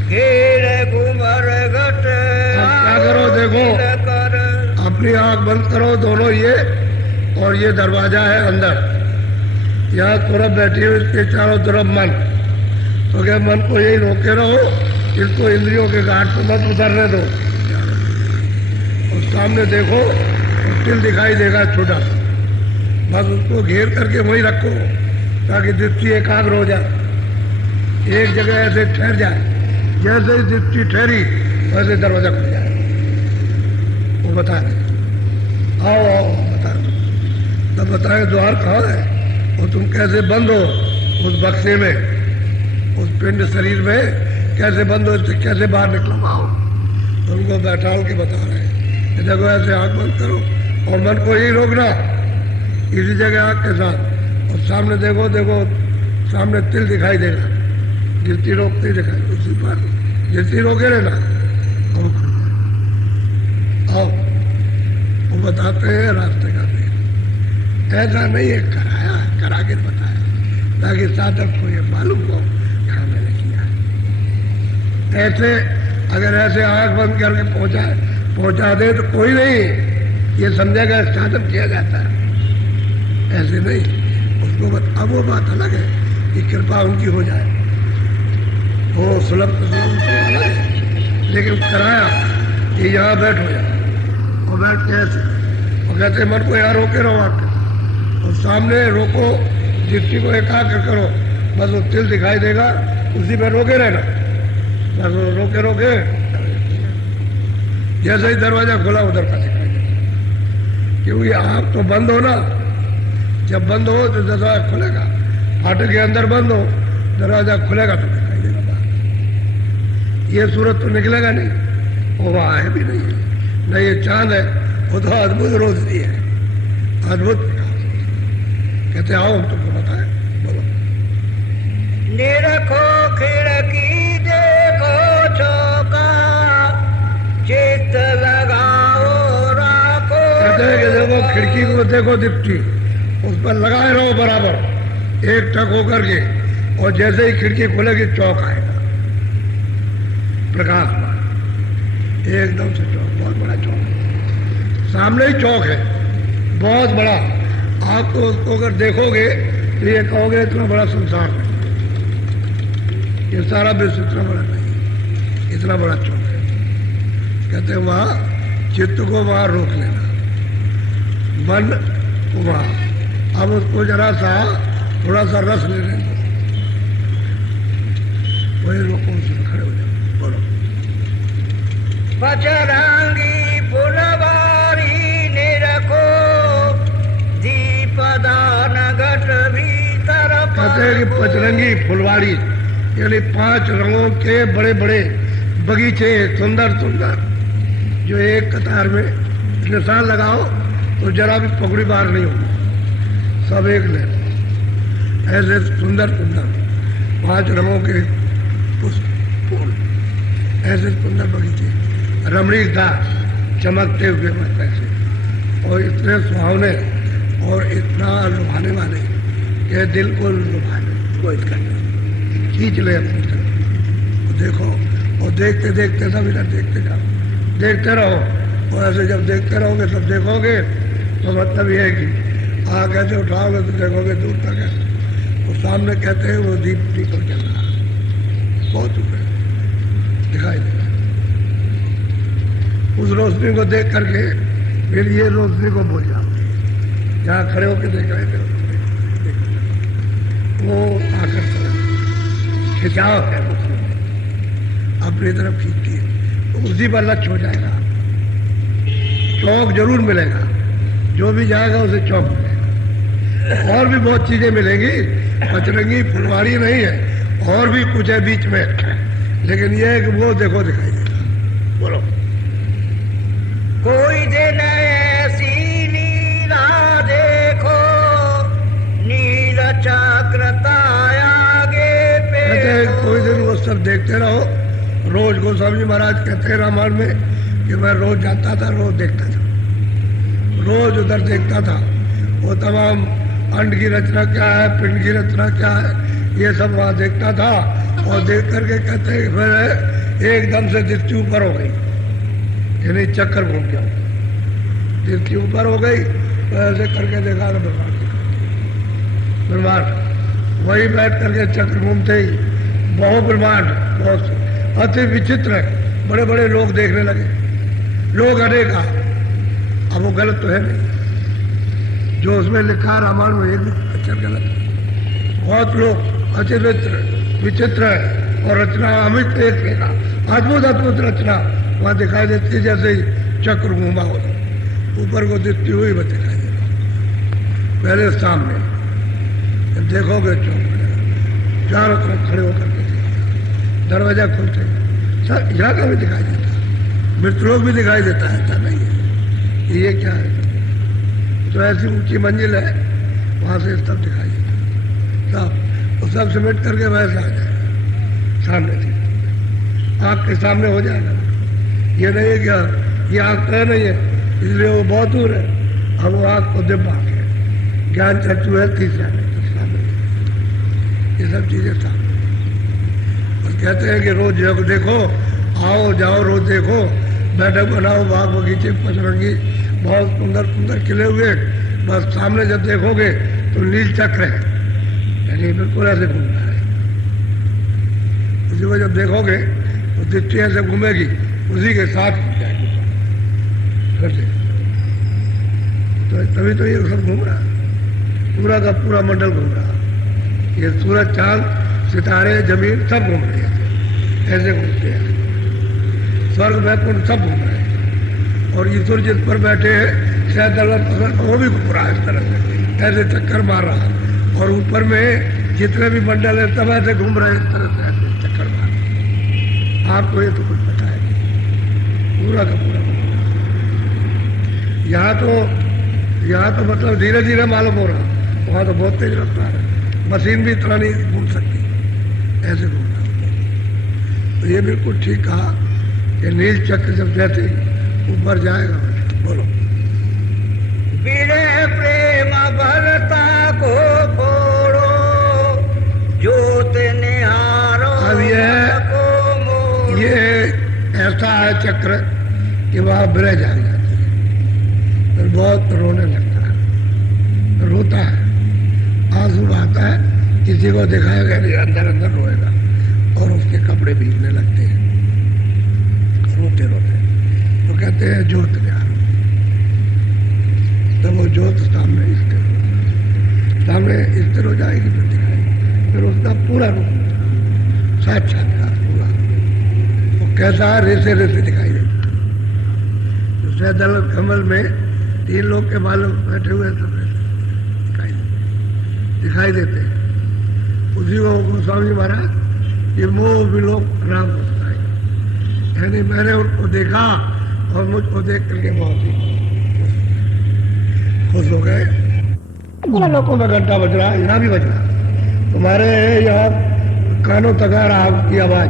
घेर घुमर घट। क्या करो देखो, अपनी आंख बंद करो दोनों, ये और ये दरवाजा है अंदर। यहाँ तरफ बैठी हुई, इसके चारों तरफ मन। तो क्या मन को यही रोके रहो, इसको इंद्रियों के घाट पर मत उतरने दो। और सामने देखो, तिल दिखाई देगा छोटा सा, बस उसको घेर करके वहीं रखो ताकि दृष्टि एकाग्र हो जाए, एक जगह ऐसे ठहर जाए। जैसे ही दृष्टि ठहरी वैसे दरवाजा खुल जाए। वो बता रहे, आओ आओ बता दो। तब बताए द्वार कहाँ है और तुम कैसे बंद हो उस बक्से में, उस पिंड शरीर में कैसे बंद हो, इससे कैसे बाहर निकलो। आओ, तो उनको बैठाल के बता रहे हैं, देखो ऐसे आँख बंद करो और मन को यही रोकना, इसी जगह आँख के साथ। और सामने देखो, देखो सामने तिल दिखाई देगा, गिरती रोकती दिखाई, उसी पर गिरती रोके रहना। आओ, वो बताते हैं रास्ते का भी, ऐसा नहीं है, करा के बताया ताकि साधक को ये मालूम हो क्या मैंने किया है। ऐसे अगर ऐसे आंख बंद करके पहुंचा दे तो कोई नहीं ये समझेगा साधन किया जाता है। ऐसे नहीं, उसको अब वो बात अलग है कि कृपा उनकी हो जाए, वो सुलभ अलग है, लेकिन कराया कि यहाँ बैठो जाए और बैठ के ऐसे और कहते मन को यहाँ रोके रहो आके और सामने रोको, दृष्टि को एकाग्र करो, बस वो तिल दिखाई देगा, उसी पर रोके रहना, बस वो रोके रोके। जैसे ही दरवाजा खुला उधर का दिखाई देगा, क्योंकि आप तो बंद हो ना, जब बंद हो तो दरवाजा खुलेगा, फाटक के अंदर बंद हो, दरवाजा खुलेगा तो दिखाई देगा बाहर। ये सूरत तो निकलेगा नहीं, वो वहाँ है भी नहीं है, न ये चांद है, वो तो अद्भुत रोशनी है, अद्भुत। कहते आओ हम तुमको बताए, बोलो। निरखो खिड़की देखो चौका, चित्त लगाओ राखो। कहते हैं कि देखो खिड़की को देखो दीप्ति, उस पर लगाए रहो बराबर एक टक होकर के, और जैसे ही खिड़की खुलेगी चौक आएगा, प्रकाश एकदम से चौक, बहुत बड़ा चौक, सामने ही चौक है बहुत बड़ा। आप तो उसको अगर देखोगे तो ये कहोगे इतना बड़ा संसार है, ये सारा विश्व इतना बड़ा नहीं, इतना बड़ा चौक है। कहते हैं वहां चित्त को वहां रोक लेना, मन को वहां, अब उसको जरा सा थोड़ा सा रस लेने दो, वही रोको, उसमें खड़े हो जाओ, बोलो। पचरंगी फुलवारी निरखो दीपदान घट भीतर। कहते हैं कि पचरंगी फुलवारी यानी 5 रंगों के बड़े बड़े बगीचे, सुंदर सुंदर, जो एक कतार में निशान लगाओ तो जरा भी पकड़ी बार नहीं होगी, सब एक ले। ऐसे सुंदर सुंदर 5 रंगों के फूल, ऐसे सुंदर बगीचे, रमणीकदार चमकते हुए मत ऐसे, और इतने सुहावने और इतना लुभाने वाले कि दिल को लुभाने को करना, खींच ले अपनी तरफ। देखो, और देखते देखते सब इधर देखते जाओ, देखते रहो, और ऐसे जब देखते रहोगे तब देखोगे तो मतलब ये है कि कैसे उठाओगे तो देखोगे दूर तक है, वो सामने कहते हैं वो दीप दीपक चल रहा है, बहुत दूर है, दिखाई दे रहा है। उस रोशनी को देख करके फिर ये रोशनी को भूल जाओ, जहाँ खड़े होकर देख रहे थे वो आकर्षण खिंचाव है, अपनी तरफ खींचती है, तो उसी पर लक्ष्य हो जाएगा, चौक जरूर मिलेगा, जो भी जाएगा उसे चौक मिलेगा। और भी बहुत चीजें मिलेंगी, पचरंगी फुलवारी नहीं है, और भी कुछ है बीच में, लेकिन यह है कि वो देखो दिखाई देगा, बोलो। कोई दिन ऐसी नीला देखो नील चक्रताया आगे पे। कहते हैं कोई दिन वो सब देखते रहो। रोज गोस्वामी महाराज कहते हैं रामायण में कि मैं रोज जाता था, रोज देखता था, रोज उधर देखता था, वो तमाम अंड की रचना क्या है, पिंड की रचना क्या है, ये सब वहाँ देखता था। और देख करके कहते हैं फिर एकदम से दृष्टि ऊपर हो गई, यानी चक्कर घूम गया, दृष्टि ऊपर हो गई, तो ऐसे करके देखा तो ब्रह्मांड, वही बैठ करके चक्र घूमते ही बहुत ब्रह्मांड, बहुत अति विचित्र है, बड़े बड़े लोग देखने लगे, लोग अनेका। अब वो गलत तो है नहीं, जो उसमें लिखा रामायण में एक अक्षर गलत है। बहुत लोग अति विचित्र है, और रचना अमित एक लेगा, अद्भुत अद्भुत रचना वहाँ दिखाई देती है, जैसे ही चक्र घूमा हो, ऊपर को दिखती हुई वो दिखाई देगा। पहले सामने जब देखोगे चौक मिलेगा, चारों तरफ खड़े होकर के दरवाजा खुलते सब यहाँ का भी दिखाई देता है, मृत लोग भी दिखाई देता है, ऐसा नहीं है ये क्या है। तो ऐसी ऊंची मंजिल है, वहां से सब दिखाई देता है, सब वो सब समेट करके वैसे आ जाए सामने थी, आँख के सामने हो जाएगा। ये नहीं है क्या, ये आँख तय नहीं है, इसलिए वो बहुत दूर है, अब वो आँख को दिव्य आँख है, ज्ञान चक्षु है तीसरा नहीं, सामने ये सब चीजें सामने। और कहते हैं कि रोज देखो, आओ जाओ रोज देखो, बैठक बनाओ, बाग बगीचे पचरंगी बहुत सुंदर सुंदर खिले हुए, बस सामने जब देखोगे तो नील चक्र है, यानी बिल्कुल ऐसे घूम रहा है, उसी को जब देखोगे तो दृष्टि ऐसे घूमेगी, उसी के साथ घूम जाएगी फिर से। तो तभी तो ये सब घूम रहा है, पूरा का पूरा मंडल घूम रहा है, ये सूरज चांद सितारे जमीन सब घूम रहे हैं, ऐसे घूमते हैं, स्वर्ग वैकुंठ सब घूम रहे हैं। और ईश्वर जिस पर बैठे हैं शायद दलवत वो भी घूम रहा है इस तरह से, ऐसे चक्कर मार रहा है, और ऊपर में जितने भी मंडल है सब ऐसे घूम रहे हैं इस तरह से, ऐसे चक्कर मार रहे। आपको ये तो कुछ पता है पूरा का पूरा। यहाँ तो मतलब धीरे धीरे मालूम हो रहा, वहाँ तो बहुत तेज रफ्तार है, मशीन भी इतना नहीं घूम सकती, ऐसे घूमना। तो ये बिल्कुल ठीक कहा कि नील चक्र जब जैसे ऊपर जाएगा, बोलो। बिरे प्रेम भरता को फोड़ो, ज्योत निहारो। अब ये ऐसा है चक्र कि वहाँ बिरे जाए जाती है, फिर बहुत रोने लगता है, रोता है, आंसू बहाता है, किसी को दिखाएगा नहीं, अंदर अंदर रोएगा, और उसके कपड़े भीगने लगते हैं, रोते रोते। तो कहते हैं ज्योत ज्ञान, तब वो ज्योत सामने स्थिर हो जाएगी, फिर दिखाएगी, फिर उसका पूरा रूप साक्षात्कार कैसा है, रेसे रेसे दिखाई देते। दल कमल में 3 लोग के बाल बैठे हुए सब दिखाई देते हैं। उसी को गोस्वामी महाराज ये मोह विलोक राम को सुनाएगा। यानी मैंने उनको देखा और मुझको देख करके बहुत ही खुश हो गए। लोगों में घंटा बज रहा है, यहाँ भी बज रहा, तुम्हारे यहाँ कानों तक आ रहा आपकी आवाज,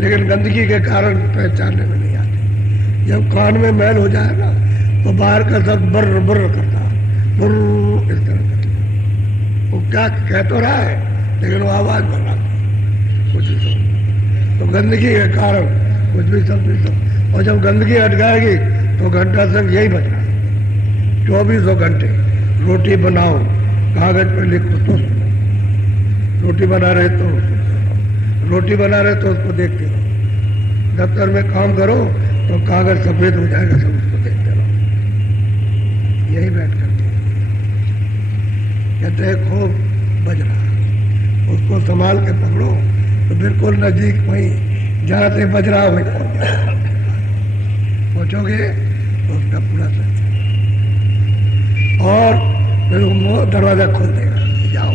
लेकिन गंदगी के कारण पहचानने में नहीं आती। जब कान में मैल हो जाए ना तो बाहर का सब बर्र बर्र करता, बुर्र इस तरह करता। वो क्या कह तो रहा है लेकिन वो आवाज बन रहा कुछ भी। तो गंदगी के कारण कुछ भी सब नहीं सब। और जब गंदगी हट जाएगी तो घंटा संग यही बज रहा है 24 घंटे। रोटी बनाओ, कागज पे लिखो तो रोटी बना रहे तो रोटी बना रहे तो उसको देखते रहो। दफ्तर में काम करो तो कागज सफेद हो जाएगा, सब उसको देखते रहो। यही बैठ करके कहते हैं खूब बज रहा, उसको संभाल के पकड़ो तो बिल्कुल नजदीक वहीं जहां से बज रहा वहीं पहुंचोगे तो उसका पूरा सच। और फिर वो दरवाजा खोल देगा, जाओ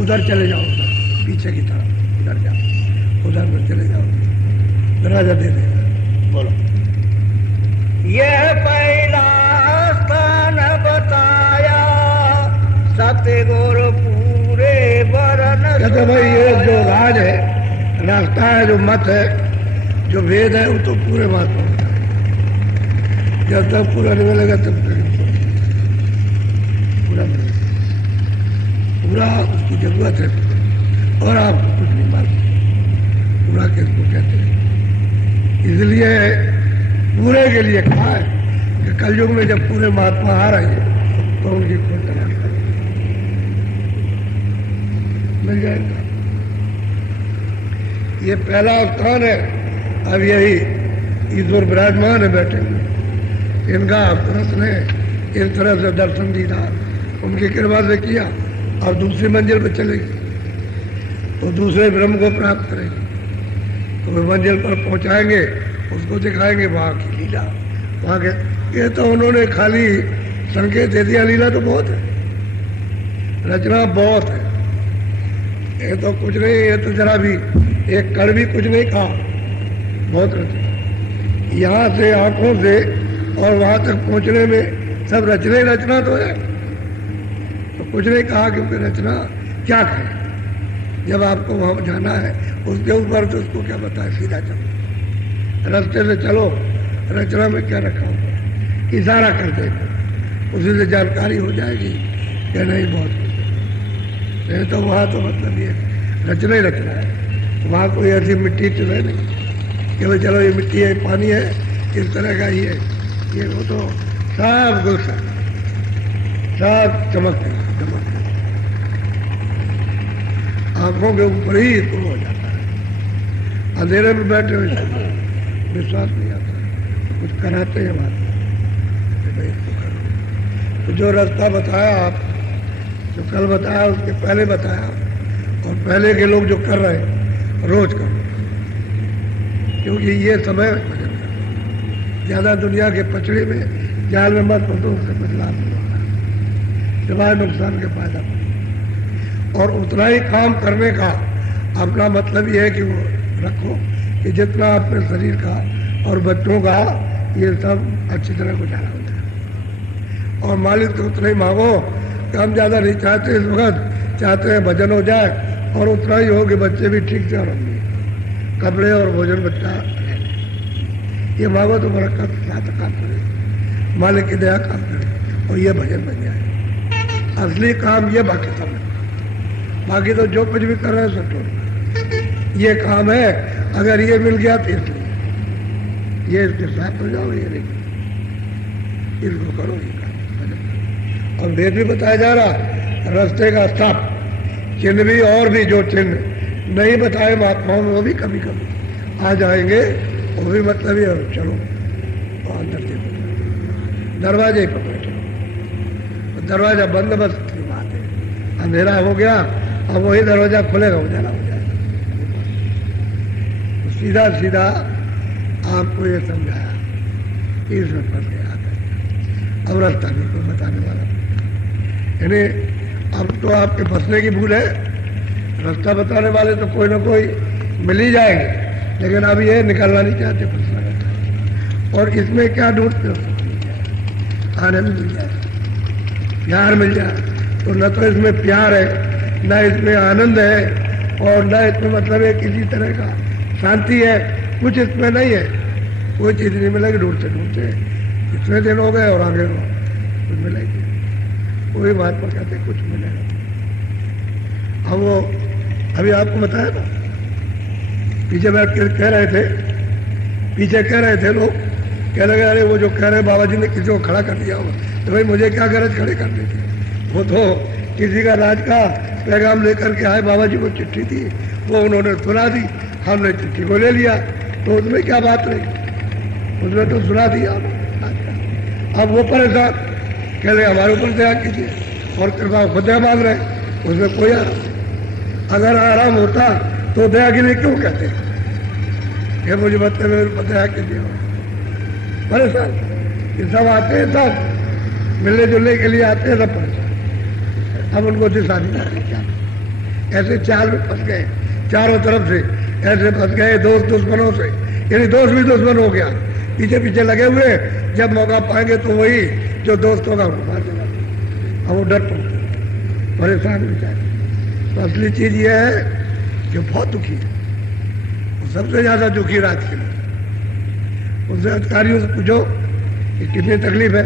उधर चले जाओ, उधर पीछे की तरफ उधर जाओ, उधर में चले जाओ, दरवाजा दे देगा। बोलो। यह पहला स्थान बताया सतगुरु पूरे वरण। कहते भाई ये जो राज है, रास्ता है, जो मत है, जो वेद है, वो तो पूरे बात होता है। जब तक पूरा नहीं मिलेगा तब तक पूरा उसकी जरूरत है। और आप कुछ नहीं मानते पूरा किसको कहते हैं। इसलिए पूरे के लिए कहा है कि कलयुग में जब पूरे महात्मा आ रहे हैं तो उनकी खोज तलाश करें, मिल जाएगा। ये पहला स्थान है। अब यही ईश्वर विराजमान है बैठे हुए, इनका प्रश्न है, इस तरह से दर्शन दीदार उनकी कृपा से किया और दूसरी मंजिल पर चलेगी तो दूसरे ब्रह्म को प्राप्त करेगी। तो वे मंजिल पर पहुंचाएंगे, उसको दिखाएंगे वहां की लीला, वहां के। ये तो उन्होंने खाली संकेत दे दिया, लीला तो बहुत है, रचना बहुत है। ये तो कुछ नहीं, ये तो जरा भी एक कण भी कुछ नहीं कहा, बहुत रचना। यहाँ से आंखों से और वहां तक पहुंचने में सब रचना ही रचना तो है। तो कुछ नहीं कहा क्योंकि रचना क्या कहे। जब आपको वहां जाना है उसके ऊपर तो उसको क्या बताए, सीधा चलो, रास्ते से चलो, रचना में क्या रखा हुआ, इशारा कर देगा, उसी से जानकारी हो जाएगी कि नहीं बहुत कुछ। नहीं तो वहां तो मतलब ये रचना ही रचना है। वहां कोई ऐसी मिट्टी तो है नहीं कि भाई चलो ये मिट्टी है, पानी है, इस तरह का ही है। ये वो तो सब गुलशन, सब चमकते चमकते आंखों के ऊपर ही तो हो जाता है। अंधेरे में बैठे हुए विश्वास नहीं आता, तो कुछ कराते हैं बात, भाई इसको करो। तो जो रास्ता बताया आप, जो कल बताया उसके पहले बताया, और पहले के लोग जो कर रहे हैं रोज करो, क्योंकि ये समय ज्यादा दुनिया के पचड़े में जाल में मत फंसो, उससे बदलाव नहीं होता, सिवाय नुकसान के फायदा। और उतना ही काम करने का अपना मतलब ये है कि वो रखो कि जितना अपने शरीर का और बच्चों का ये सब अच्छी तरह गुजारा होता है। और मालिक तो उतना ही मांगो कि हम ज्यादा नहीं चाहते, इस वक्त चाहते हैं भजन हो जाए और उतना ही हो कि बच्चे भी ठीक से और कपड़े और भोजन बच्चा ये मांगो तो बड़ा काम करे, मालिक की दया काम करे और ये भजन बन जाए। असली काम ये बाकी सब है, बाकी तो जो कुछ भी कर रहे हैं सब छोड़, ये काम है। अगर ये मिल गया तो इसलिए ये इसके साथ हो जाओ, ये नहीं इसको करो, ये काम। और वेद भी बताया जा रहा रास्ते का साफ चिन्ह भी, और भी जो चिन्ह नहीं बताए महात्माओं में वो भी कभी कभी आ जाएंगे, वो भी मतलब ये चलो और अंदर से दरवाजे पर बैठे, दरवाजा बंद बस की बात है, अंधेरा हो गया, अब वही दरवाजा खुलेगा, उजाला हो जाएगा। तो सीधा सीधा आपको ये समझाया कि इसमें फंस गया अब रास्ता नहीं कोई बताने वाला। यानी अब तो आपके फंसने की भूल है, रास्ता बताने वाले तो कोई ना कोई मिल ही जाएंगे, लेकिन अब ये निकलना नहीं चाहते, फंसना रहता है। और इसमें क्या ढूंढते हो? आनंद मिल जाए, प्यार मिल जाए, तो न तो इसमें प्यार है, न इसमें आनंद है, और न इसमें मतलब है किसी तरह का शांति है, कुछ इसमें नहीं है। कोई चीज़ नहीं मिलेगी, ढूंढते ढूंढते इतने दिन हो गए और आगे हो कुछ मिलेगी। कोई महात्मा कहते कुछ मिलेगा। अब वो अभी आपको बताया था, पीछे बैठ कर कह रहे थे, पीछे कह रहे थे लोग, कह लगे अरे वो जो कह रहे बाबा जी ने किसी को खड़ा कर दिया हो, तो भाई मुझे क्या गरज खड़े करने की, वो तो किसी का राज का पैगाम लेकर के आए, बाबा जी को चिट्ठी दी, वो उन्होंने सुना दी, हमने चिट्ठी को ले लिया, तो उसमें क्या बात रही, उसमें तो सुना दिया। अब वो परेशान कह रहे हमारे ऊपर दया कीजिए, और कृपा खुद दया मांग रहे, उसमें कोई आराम, अगर आराम होता तो दया के लिए क्यों कहते, ये मुझे बताते मेरे ऊपर दया कीजिए, परेशान। ये सब आते हैं, सब मिलने जुलने के लिए आते हैं, सब परेशान। अब उनको दिशा नहीं आती क्या, ऐसे चाल में फंस गए, चारों तरफ से ऐसे फंस गए, दोस्त दुश्मनों से, यानी दोस्त भी दुश्मन हो गया, पीछे पीछे लगे हुए, जब मौका पाएंगे तो वही जो दोस्त होगा उनको मार देगा। अब वो डर पड़ते, परेशान बेचारे। तो असली चीज ये है कि बहुत दुखी है, सबसे ज्यादा दुखी रात के लिए। उनसे अधिकारियों से पूछो कि कितनी तकलीफ है,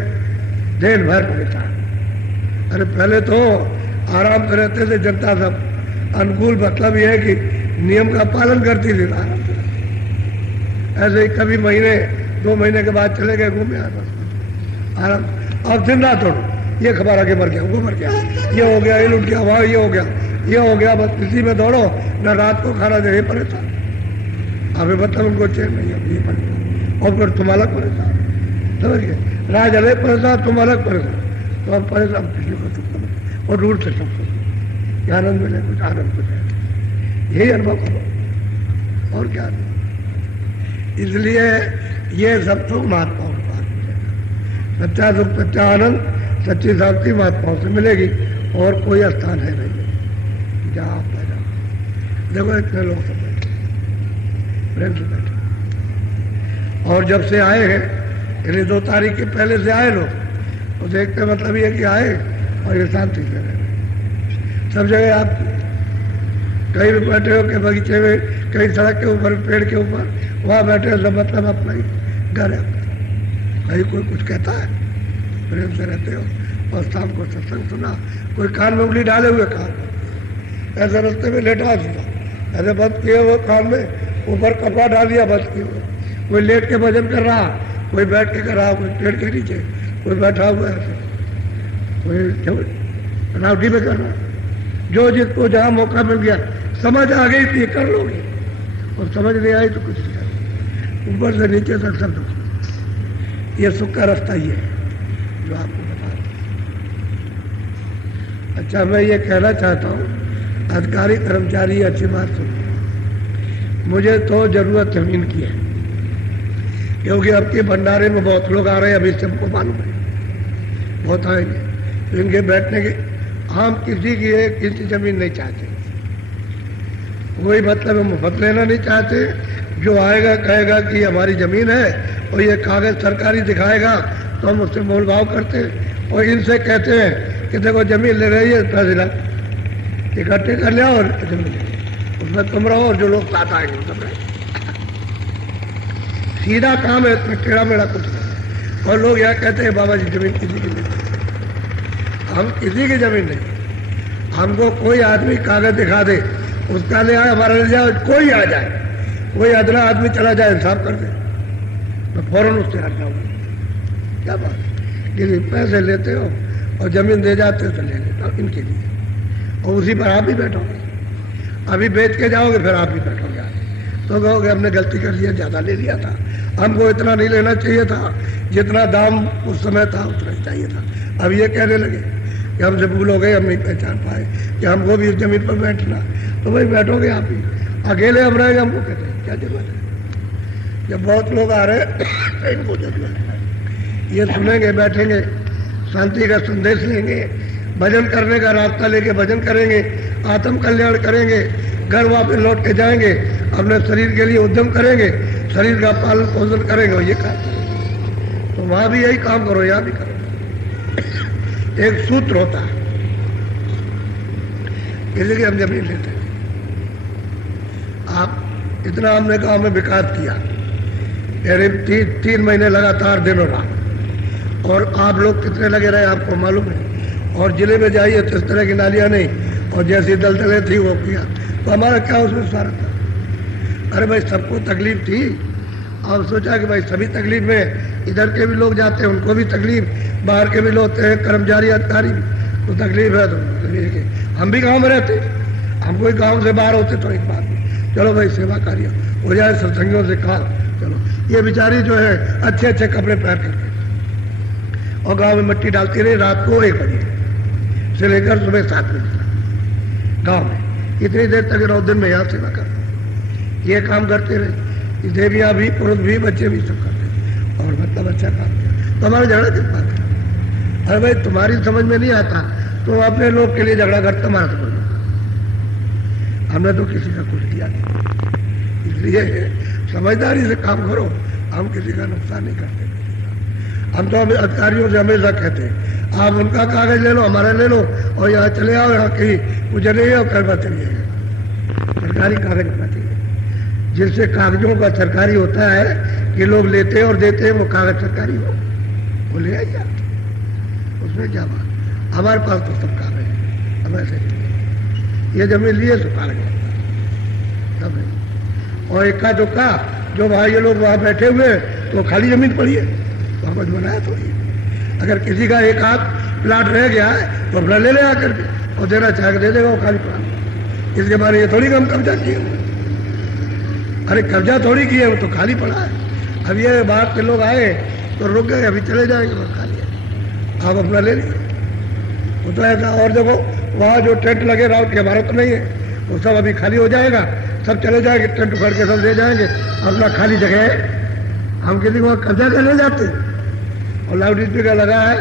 दिन भर परेशान। अरे पहले तो आराम से रहते थे, जनता सब अनुकूल, मतलब यह है कि नियम का पालन करती थी, आराम से। ऐसे ही कभी महीने 2 महीने के बाद चले गए घूमे आराम। अब दिन रात उठो, ये खबर आके मर गया, वो मर गया, ये हो गया, ये लुट गया, वहाँ ये हो गया, ये हो गया, बस इसी में दौड़ो, न रात को खाना दे, परेशान। अभी मतलब उनको चैन नहीं है, ये परेशान, और फिर तुम अलग परेशान, समझ गए, राज अलग परेशान, तुम अलग परेशान, तो अब परेशान किसी को तुम और दूर से सबको आनंद मिले, कुछ आनंद मिले, यही अनुभव करो और क्या नहीं। इसलिए ये सब सुख महात्माओं के पास मिलेगा, सच्चा सुख, सच्चा आनंद, सच्ची शांति महात्माओं से मिलेगी, और कोई स्थान है नहीं जहाँ आप पैदा। देखो इतने लोग सब बैठे, प्रेम से बैठे, और जब से आए हैं, यानी 2 तारीख के पहले से आए लोग, तो देखते मतलब ये कि आए और ये शांति से रहे। सब जगह आप कहीं भी बैठे हो, के बगीचे में, कहीं सड़क के ऊपर, पेड़ के ऊपर, वहाँ बैठे हो, सब मतलब अपना ही घर है, कहीं कोई कुछ कहता है, प्रेम से रहते हो। और शाम को सत्संग सुना, कोई कान में उंगली डाले हुए कान में, ऐसे रास्ते में लेटा दिया, ऐसे बंद किए हुए कान में, ऊपर कपड़ा डाल दिया, बंद किए हुए, कोई लेट के भजन कर रहा, कोई बैठ के कर रहा, कोई पेड़ के नीचे, कोई बैठा हुआ ऐसे, कोई बनावटी में कर रहा। जो जिसको जहाँ मौका मिल गया, समझ आ गई थी कर लोगे, और समझ नहीं आई तो कुछ नहीं, ऊपर से नीचे तक सब दुख। ये सुख का रास्ता ही है जो आपको बता रहा। अच्छा, मैं ये कहना चाहता हूँ, अधिकारी कर्मचारी अच्छी बात सुन, मुझे तो जरूरत जमीन की है, क्योंकि अब के भंडारे में बहुत लोग आ रहे हैं, अभी सबको मालूम है, बहुत आएंगे, तो इनके बैठने के, हम किसी की एक इंच जमीन नहीं चाहते, कोई मतलब हम मुफ्त लेना नहीं चाहते। जो आएगा कहेगा कि हमारी जमीन है, और ये कागज सरकारी दिखाएगा तो हम उससे मोल भाव करते हैं, और इनसे कहते हैं कि देखो जमीन ले रही है, पैसे ला इकट्ठे कर लिया और जमीन उसमें तुम रहो, और जो लोग साथ आएंगे सब रहे। सीधा काम है, इसमें टेढ़ा मेढ़ा कुछ नहीं। और लोग यह कहते हैं बाबा जी जमीन किसी की नहीं, हम किसी की जमीन नहीं, हमको कोई आदमी कागज दिखा दे, उसका ले आए, हमारा ले जाए, कोई आ जाए, कोई अदना आदमी चला जाए, इंसाफ कर दे, मैं फौरन उससे हट जाऊंगा। क्या बात है, यदि पैसे लेते हो और जमीन दे जाते हो तो ले लेता हूँ इनके लिए, और उसी पर आप ही बैठोगे, अभी बेच के जाओगे, फिर आप ही बैठोगे, तो कहोगे हमने गलती कर लिया, ज़्यादा ले लिया था, हमको इतना नहीं लेना चाहिए था, जितना दाम उस समय था उतना ही चाहिए था। अब ये कहने लगे कि हमसे भूल हो गई, हम नहीं पहचान पाए कि हमको भी इस जमीन पर बैठना, तो भाई बैठोगे आप ही, अकेले हम रहेंगे, हमको कहते हैं क्या जरूरत है? जब बहुत लोग आ रहे हैं इनको जरूरत है, ये सुनेंगे, बैठेंगे, शांति का संदेश लेंगे, भजन करने का रास्ता लेके भजन करेंगे, आत्म कल्याण करेंगे, घर वापस लौट के जाएंगे, अपने शरीर के लिए उद्यम करेंगे, शरीर का पालन पोषण करेंगे, और ये काम करेंगे। तो वहां भी यही काम करो, यहां भी करो। एक सूत्र होता है, इसलिए हम जमीन लेते हैं। आप इतना हमने काम में विकास किया, यानी 3 महीने लगातार दिनों रात, और आप लोग कितने लगे रहे आपको मालूम है। और जिले में जाइए तो इस तरह की नालियां नहीं, और जैसी दलदलें थी वो किया, तो हमारा क्या उसमें स्वार्थ था? अरे भाई सबको तकलीफ थी, और सोचा कि भाई सभी तकलीफ में, इधर के भी लोग जाते हैं उनको भी तकलीफ, बाहर के भी लोग हैं, कर्मचारी अधिकारी भी तो तकलीफ है, तो हम भी गांव में रहते, हम कोई गांव से बाहर होते तो एक बात नहीं, चलो भाई सेवा कार्य हो जाए, सत्संगियों से खा, चलो। ये बेचारी जो है अच्छे अच्छे कपड़े पहन करके और गांव में मिट्टी डालती रही, रात को 1 बजे से लेकर सुबह 7 बजे तक गांव में, इतनी देर तक 9 दिन में यहाँ सेवा कर, ये काम करते रहे, देवियाँ भी, पुरुष भी, बच्चे भी सब करते, और मतलब अच्छा काम किया। तो हमारा झगड़ा किस बात है? अरे भाई तुम्हारी समझ में नहीं आता तो अपने लोग के लिए झगड़ा करते, हमारा समझ में, हमने तो किसी का कुछ किया नहीं, इसलिए समझदारी से काम करो, हम किसी का नुकसान नहीं करते। हम तो अधिकारियों से हमेशा कहते हैं, आप उनका कागज ले लो, हमारा ले लो, और यहाँ चले आओ, यहाँ कहीं गुजरिए और कल बात चलिए। सरकारी कागज होना चाहिए, जिससे कागजों का सरकारी होता है कि लोग लेते हैं और देते हैं, वो कागज सरकारी हो, वो ले आइए आप, उसमें क्या बात। हमारे पास तो सब कागज है, हम ऐसे ये जमीन लिए तो कागज सब है। और इक्का दुक्का जो भाई ये लोग वहाँ बैठे हुए तो खाली जमीन पड़ी है, वापस बनाया थोड़ी। अगर किसी का एक हाथ प्लाट रह गया है तो अपना ले ले आकर के, और देना चाहे दे देगा वो खाली प्लाट। इसके बारे ये थोड़ी हम कब्जा किए, अरे कब्जा थोड़ी किए, वो तो खाली पड़ा है। अब ये बाहर के लोग आए तो रुक गए, अभी चले जाएंगे, बस खाली है, आप अपना ले लीजिए। वो तो ऐसा, और देखो वहाँ जो टेंट लगे राउत के, हमारा तो नहीं है, वो सब अभी खाली हो जाएगा, सब चले जाएंगे, टेंट उखड़ के सब ले जाएंगे, अपना खाली जगह है, हम किसी को कब्जा करने जाते। और लाउड स्पीकर लगा है,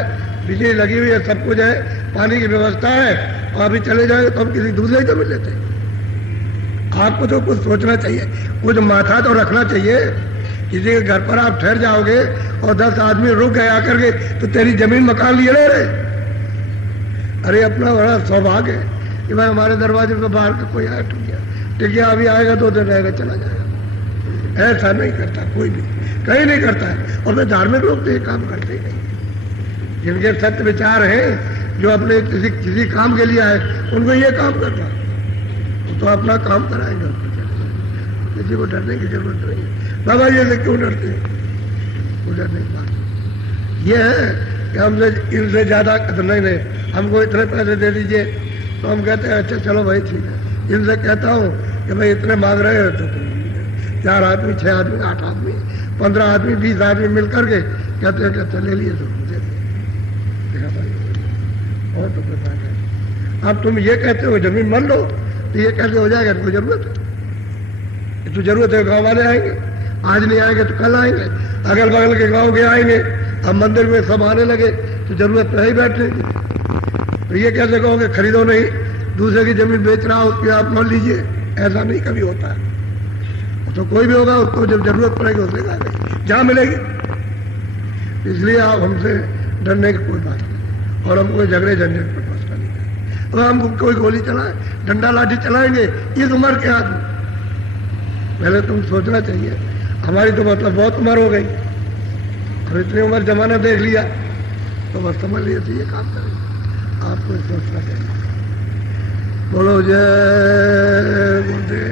बिजली लगी हुई है, सब कुछ है, पानी की व्यवस्था है, और अभी चले जाएंगे तो हम किसी दूसरे को मिल लेते। आपको तो कुछ सोचना चाहिए, कुछ माथा तो रखना चाहिए। किसी के घर पर आप ठहर जाओगे और 10 आदमी रुक गए आकर के तो तेरी जमीन मकान लिए ले रहे। अरे अपना बड़ा सौभाग्य है कि भाई हमारे दरवाजे पर बाहर का कोई आया टिकिया अभी आएगा 2 दिन रहेगा चला जाएगा। ऐसा नहीं करता कोई भी, कहीं नहीं करता है। और वे धार्मिक लोग तो ये काम करते ही नहीं, जिनके सत्य विचार हैं, जो अपने किसी काम के लिए आए, उनको ये काम करना, तो अपना काम कराएंगे, किसी को डरने की जरूरत नहीं है। बाबा ये से क्यों डरते हैं? वो डरने की बात ये है कि हमसे इनसे ज्यादा नहीं, हमको इतने पैसे दे दीजिए, तो हम कहते हैं अच्छा चलो भाई ठीक है। इनसे कहता हूँ कि भाई इतने मांग रहे हो तो 4 आदमी, 6 आदमी, 8 आदमी, 15 आदमी, 20 आदमी मिल करके कहते हैं कि ले लिए तो दे देखा भाई, और तो पता है। अब तुम ये कहते हो जमीन मान लो, तो ये कैसे हो जाएगा? इनको जरूरत है, तो जरूरत है, गाँव वाले आएंगे, आज नहीं आएंगे तो कल आएंगे, अगल बगल के गांव के आएंगे। अब मंदिर में सब आने लगे तो जरूरत नहीं बैठने की, तो ये कैसे कहोगे खरीदो नहीं, दूसरे की जमीन बेच रहा हो उसकी आप मान लीजिए? ऐसा नहीं कभी होता है। तो कोई भी होगा उसको जब जरूरत पड़ेगी उसने कहा जहाँ मिलेगी। इसलिए आप हमसे डरने की कोई बात नहीं, और हम कोई झगड़े झंझट पर फंसना नहीं है। और हम कोई गोली चलाए, डंडा लाठी चलाएंगे इस उम्र के आदमी? पहले तुम सोचना चाहिए, हमारी तो मतलब बहुत उम्र हो गई, और इतनी उम्र जमाना देख लिया, तो बस समझ लिए तो ये काम करेंगे। आपको सोचना चाहिए। बोलो जय गुरुदेव,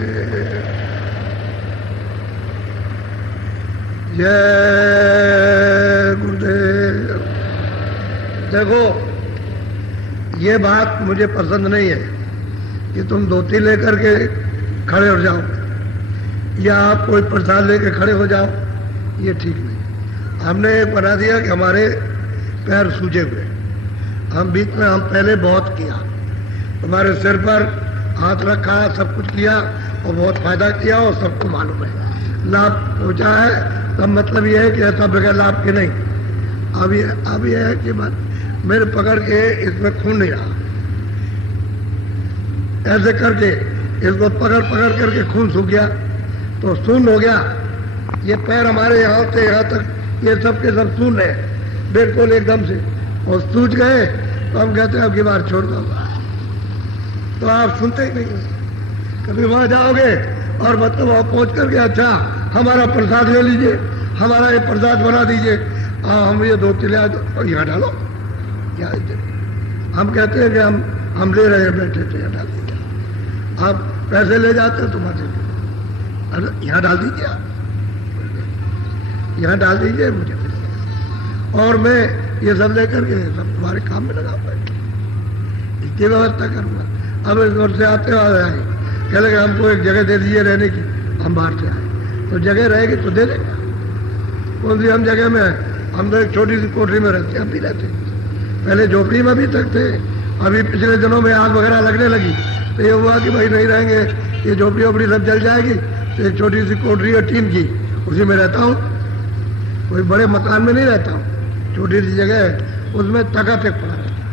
जय गुरुदेव। देखो ये बात मुझे पसंद नहीं है कि तुम धोती लेकर के खड़े हो जाओ या आप कोई प्रसाद लेके खड़े हो जाओ, ये ठीक नहीं। हमने एक बना दिया कि हमारे पैर सूजे हुए, हम बीच में हम पहले बहुत किया, हमारे सिर पर हाथ रखा, सब कुछ किया, और बहुत फायदा किया और सबको मालूम है, लाभ पहुंचा है। तब मतलब ये है कि ऐसा बगैर लाभ के नहीं। अब ये है कि मेरे पकड़ के इसमें खून नहीं रहा, ऐसे करके इसको पकड़ करके खून सूख गया तो शून्य हो गया। ये पैर हमारे यहाँ से यहाँ तक ये सब के सब शून्य है बिल्कुल एकदम से, और सूझ गए तो हम कहते हैं अब की बार छोड़ दो। तो आप सुनते ही नहीं, कभी वहां जाओगे और मतलब वहां पहुंच करके अच्छा हमारा प्रसाद ले लीजिए, हमारा ये प्रसाद बना दीजिए, हम ये 2 किले और यहाँ डालो। क्या हम कहते हैं कि हम ले रहे हैं, बैठे थे यहाँ डाल दीजिए, आप पैसे ले जाते हो तुम्हारे, अरे यहाँ डाल दीजिए, आप यहाँ डाल दीजिए मुझे, और मैं ये सब लेकर के सब तुम्हारे काम में लगा पाए, इसकी व्यवस्था करूंगा। अब इस वर्ष से आते हुए आए, कह लगे हमको एक जगह दे दीजिए रहने की, हम बाहर से आए तो जगह रहेगी तो दे देगा। कौन सी हम जगह में है, हम तो एक छोटी सी कोठरी में रहते, हम भी रहते, पहले झोपड़ी में भी तक थे, अभी पिछले दिनों में आग वगैरह लगने लगी तो ये हुआ कि भाई नहीं रहेंगे, ये झोपड़ी वोपड़ी सब जल जाएगी, तो एक छोटी सी कोठरी है टीन की, उसी में रहता हूँ, कोई बड़े मकान में नहीं रहता हूँ, छोटी सी जगह है, उसमें तखत एक पड़ा रहता है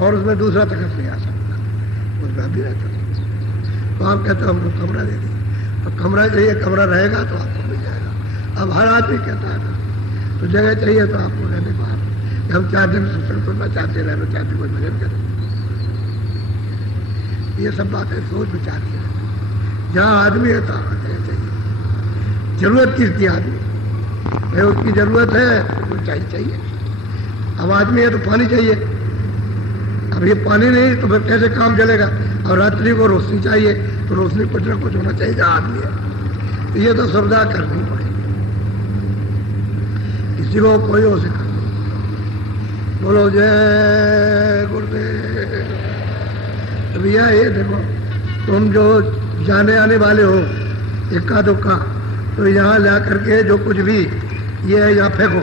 और उसमें दूसरा तखत नहीं आ सकता, उसमें भी रहता है। तो आप कहते हो हमको कमरा दे दिए, तो कमरा चाहिए, कमरा रहेगा तो आपको मिल जाएगा। अब हर आदमी कहता है तो जगह चाहिए तो आपको रहने बाहर, हम 4 दिन सत्संग सुनना चाहते, रहना चाहते, कोई भजन करें, ये सब बातें सोच विचार की। जहाँ आदमी है तो चाहिए, जरूरत किसकी आदमी है, उसकी जरूरत है तो चाहिए। अब आदमी है तो पानी चाहिए, अब ये पानी नहीं तो फिर कैसे काम चलेगा, और रात्रि को रोशनी चाहिए तो रोशनी कुछ ना कुछ होना चाहिए जहाँ आदमी है, तो ये तो सुविधा करनी पड़ेगी, किसी को कोई हो सका। बोलो जय गुरुदेव। भैया ये देखो, तुम जो जाने आने वाले हो इक्का दुक्का, तो यहाँ ला करके जो कुछ भी ये यहाँ फेंको,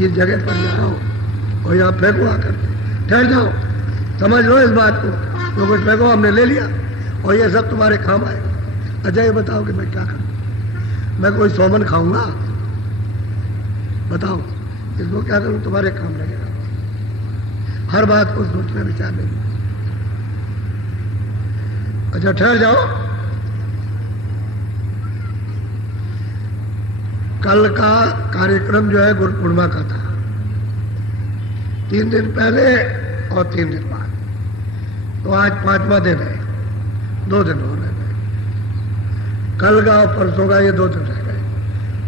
इस जगह पर जाओ और यहाँ फेंको आकर, ठहर जाओ, समझ लो इस बात को, तो कुछ फेंको हमने ले लिया और ये सब तुम्हारे काम आएगा। अच्छा ये बताओ कि मैं क्या करूँ, मैं कोई सोमन खाऊंगा, बताओ इसको क्या करूँ, तुम्हारे काम लगेगा। हर बात को सोचने विचारने की। अच्छा ठहर जाओ, कल का कार्यक्रम जो है गुरु पूर्णिमा का था, 3 दिन पहले और 3 दिन बाद, तो आज 5वां दिन है, 2 दिन हो रहे हैं, कल का और परसों का ये 2 दिन रह गए,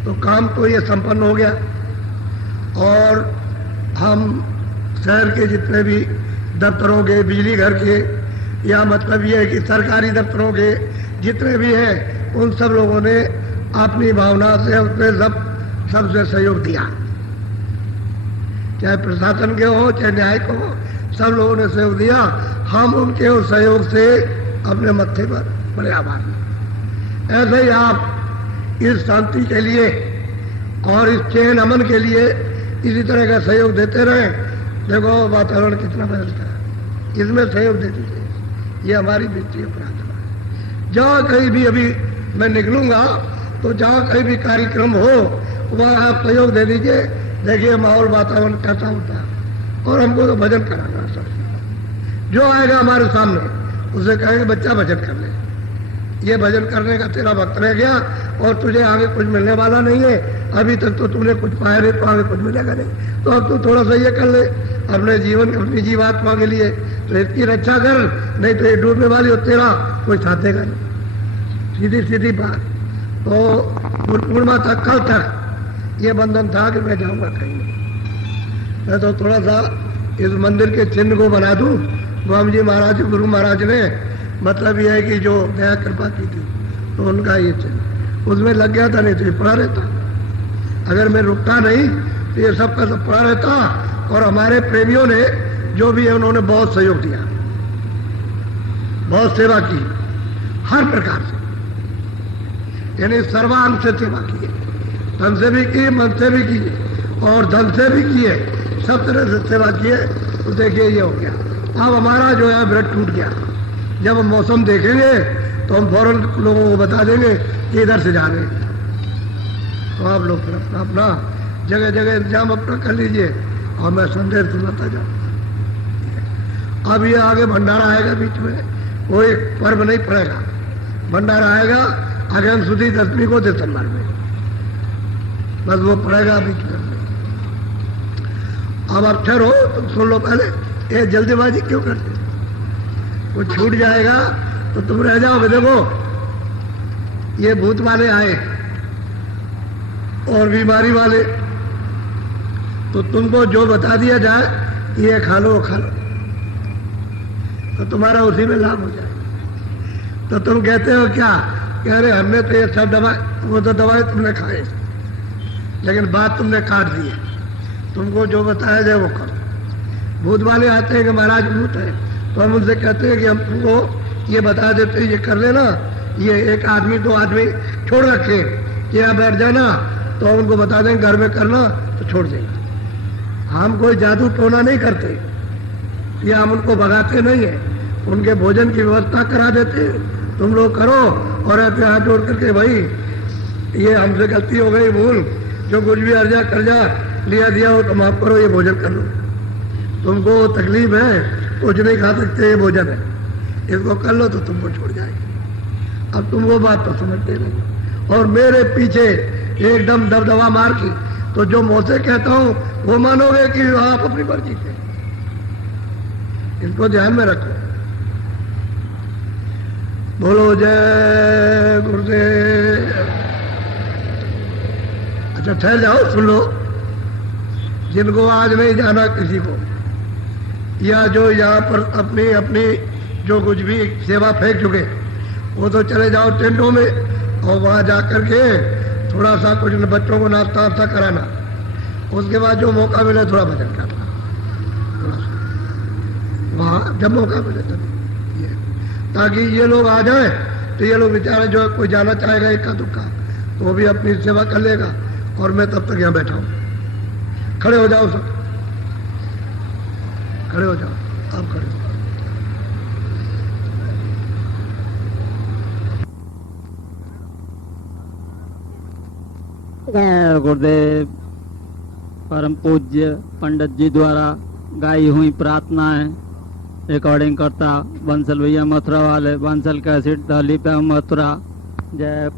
तो काम तो ये संपन्न हो गया। और हम शहर के जितने भी दफ्तरों के, बिजली घर के, या मतलब ये है कि सरकारी दफ्तरों के जितने भी हैं, उन सब लोगों ने अपनी भावना से उसने सबसे सहयोग दिया, चाहे प्रशासन के हो चाहे न्याय को हो, सब लोगों ने सहयोग दिया। हम उनके उस सहयोग से अपने मत्थे पर बड़े आभार। ऐसे ही आप इस शांति के लिए और इस चैन अमन के लिए इसी तरह का सहयोग देते रहे। देखो वातावरण कितना बदलता है, इसमें सहयोग दे दीजिए, ये हमारी वित्तीय प्रार्थना है। जहाँ कहीं भी अभी मैं निकलूंगा तो जहाँ कहीं भी कार्यक्रम हो वहाँ आप सहयोग दे दीजिए। देखिए माहौल वातावरण कैसा होता है, और हमको तो भजन कराना है सब। जो आएगा हमारे सामने उसे कहेंगे बच्चा भजन कर ले, ये भजन करने का तेरा वक्त रह गया और तुझे आगे कुछ मिलने वाला नहीं है, अभी तक तो तूने कुछ पाया नहीं, तो आगे कुछ मिलेगा नहीं, तो अब तू थोड़ा सा ये कर ले अपने जीवन अपनी जीवात्मा के लिए, तो इसकी रक्षा कर, नहीं तो ये डूबने वाली हो, तेरा कोई साथ देगा नहीं। सीधी सीधी बात। तो पूर्णिमा तक, कल तक ये बंधन था कि मैं जाऊंगा कहीं नहीं। मैं तो थोड़ा सा इस मंदिर के चिन्ह को बना दूं, स्वामी जी महाराज गुरु महाराज ने मतलब यह है कि जो दया कृपा की थी तो उनका ये चिन्ह उसमें लग गया था, नहीं तो ये पड़ा रहता। अगर मैं रुकता नहीं तो ये सब का सब पड़ा रहता। और हमारे प्रेमियों ने जो भी है उन्होंने बहुत सहयोग दिया, बहुत सेवा की, हर प्रकार से, यानी सर्वांग से सेवा की है, तन से भी की, मन से भी की और धन से भी की है, सब तरह से सेवा की है। तो देखिए ये हो गया। अब हमारा जो है व्रत टूट गया। जब हम मौसम देखेंगे तो हम फौरन लोगों को बता देंगे कि इधर से जा रहे हैं। तो आप लोग फिर अपना अपना जगह जगह इंतजाम अपना कर लीजिए और मैं संदेश सुनाता जाऊँ। अब ये आगे भंडारा आएगा बीच में, कोई पर्व नहीं पड़ेगा, भंडारा आएगा अगम सुधी 10वीं को दिसंबर में, बस वो पड़ेगा बीच में। अब आप ठहरो, तुम सुन लो पहले, ये जल्दीबाजी क्यों करते? वो छूट जाएगा तो तुम रह जाओगे। देखो ये भूत वाले आए और बीमारी वाले, तो तुमको जो बता दिया जाए ये खा लो वो खा लो, तो तुम्हारा उसी में लाभ हो जाए। तो तुम कहते हो क्या, कह रहे हमने तो ये सब दवाई, वो तो दवाई तुमने खाए लेकिन बात तुमने काट दी है, तुमको जो बताया जाए वो करो। भूत वाले आते हैं कि महाराज भूत है, तो हम उनसे कहते हैं कि हम तुमको ये बता देते ये कर लेना, ये एक आदमी 2 आदमी छोड़ रखे कि यहाँ बैठ जाना, तो हम उनको बता दें घर में करना तो छोड़ देंगे। हम कोई जादू टोना नहीं करते या हम उनको भगाते नहीं है, उनके भोजन की व्यवस्था करा देते हैं, तुम लोग करो और ऐसे हाथ जोड़ करके भाई ये हमसे गलती हो गई, भूल, जो कुछ भी अर्जा कर्जा लिया दिया हो तो माफ करो, ये भोजन कर लो। तुमको तकलीफ है, कुछ नहीं खा सकते, ये भोजन है, इसको कर लो तो तुमको छोड़ जाएगी। अब तुम वो बात तो समझते नहीं, और मेरे पीछे एकदम दबदबा मार की, तो जो मुंह से कहता हूं वो मानोगे कि आप अपनी मर्जी से। इनको ध्यान में रखो। बोलो जय गुरुदेव। अच्छा ठहर जाओ, सुन लो। जिनको आज नहीं जाना किसी को, या जो यहाँ पर अपनी अपनी जो कुछ भी सेवा फेंक चुके, वो तो चले जाओ टेंटों में और वहां जाकर के थोड़ा सा कुछ बच्चों को नाश्ता वास्ता कराना, उसके बाद जो मौका मिले थोड़ा भजन करना, थोड़ा सा वहां जब मौका मिले तब, ताकि ये लोग आ जाए तो ये लोग बेचारे जो कोई जाना चाहेगा इक्का दुक्का तो वो भी अपनी सेवा कर लेगा, और मैं तब तक यहाँ बैठा हूँ। खड़े हो जाओ सब, खड़े हो जाओ, आप खड़े हो। गुरुदेव परम पूज्य पंडित जी द्वारा गाई हुई प्रार्थनाएं रिकॉर्डिंग करता बंसल भैया मथुरा वाले, बंसल कैसेट दहली पे मथुरा। जय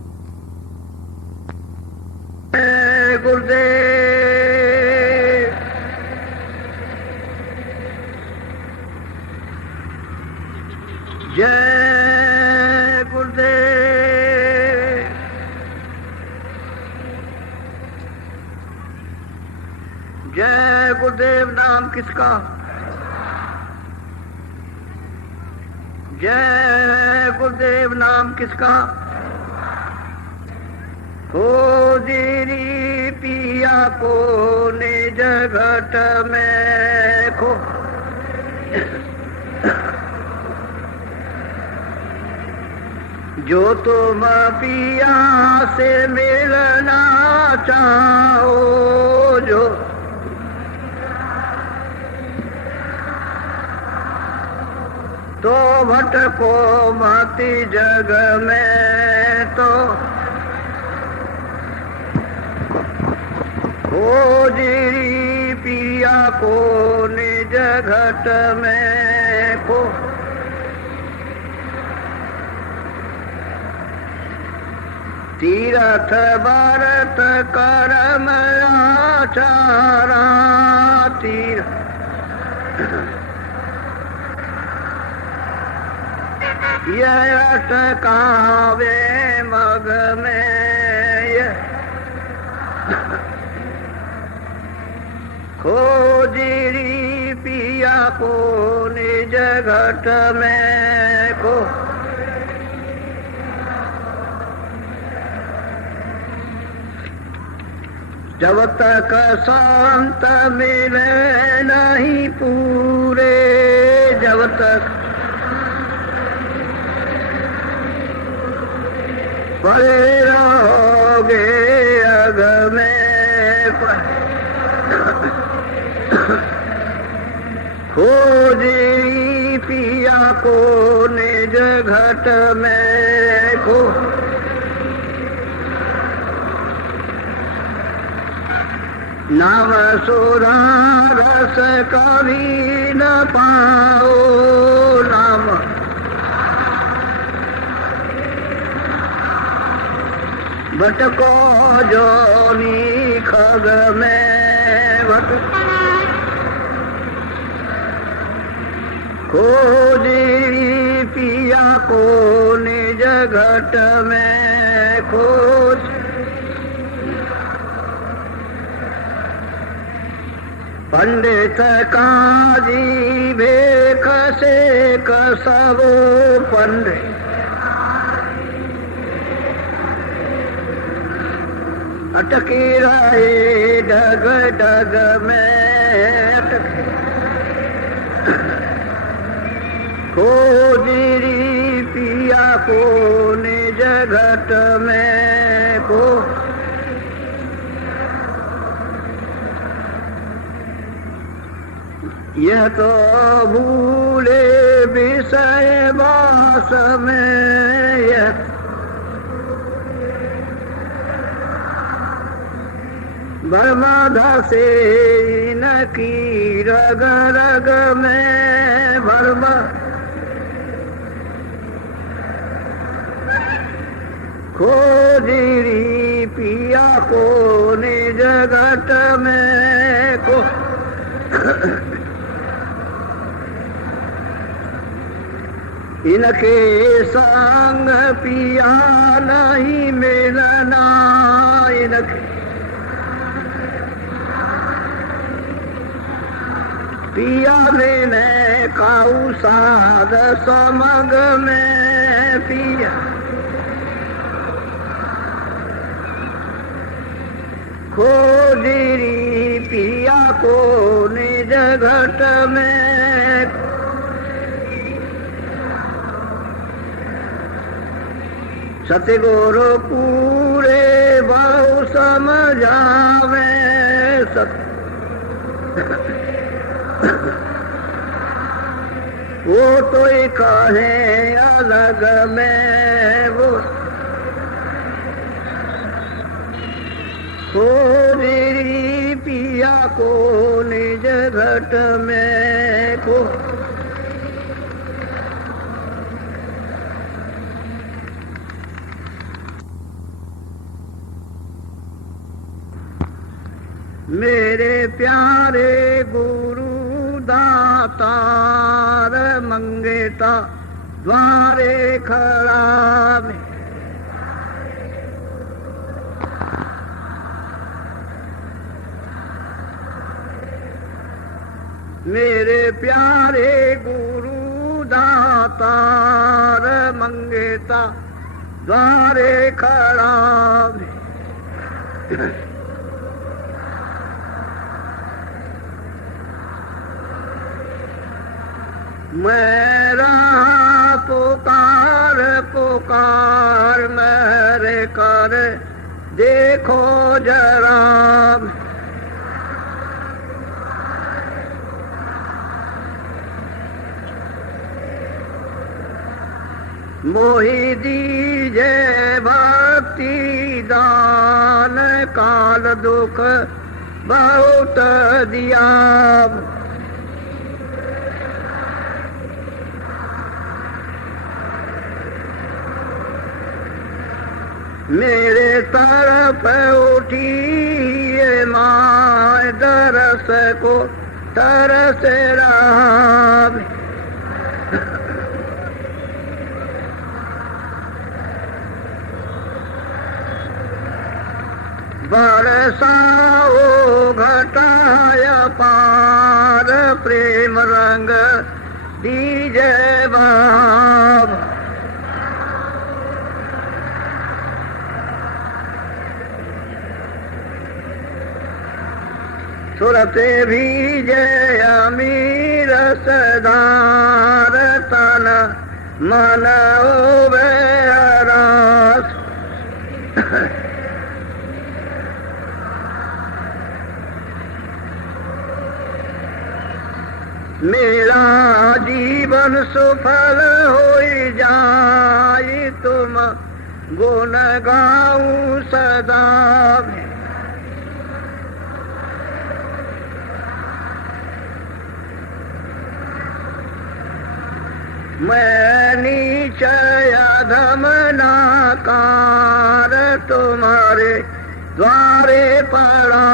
गुरुदेव। जय गुरुदेव। जय गुरुदेव। नाम किसका? जय गुरुदेव। नाम किसका? हो दीरी पिया को निज घट में खो, जो तुम पिया से मिलना चाहो, जो तो भटको मति जग में, तो हो जीरी पिया को निज घट में को, तीरथ भरत करम आचारा, यह अटकावे मग में, खोजीरी पिया को निज घट में को, जब तक संत मिले नहीं पूरे, जब तक पड़े रहोगे अग में, खोजी पिया को निज घट में नाम सुरा रस कभी न पाओ, नाम भटको जोनी खग में भटको, खोजी पिया को निज घट में खोज, पंडित काजी भेख से कसबो, पंडित अटकी रहे डग डग में अटकी, खोजी पिया को निज घट में को, यह तो भूले विषय वास में, यह बर्माधा से न की रग रग में बर्मा, खोजी पिया को निज घट में को, इनके संग पिया नहीं मिलना, इनके पिया मैंने काऊ साध समग में पिया, खोजी पिया को निज घट में, सतगुरु पूरे बहु समझावे, वो तो कहे अलग में वो, खोजी पिया को निज घट में को, मेरे प्यारे गुरु दातार मंगेता द्वारे खड़ा में, मेरे प्यारे गुरु दातार मंगेता द्वारे खड़ा में, मेरा पुकार पुकार मेरे कर देखो जरा, मोहि दीजे भक्ति दान, काल दुख बहुत दिया, मेरे तरफ उठी ये माँ दरस को तरस रहा, बरसाओ घटाया पार प्रेम रंग दीजे बाब, सुरते भीजे अमीर सदार तन मन ओबे रास, मेरा जीवन सुफल हो जाए तुम गुण गाऊं सदा, मैं नीचय अधम नाकार तुम्हारे द्वारे पड़ा।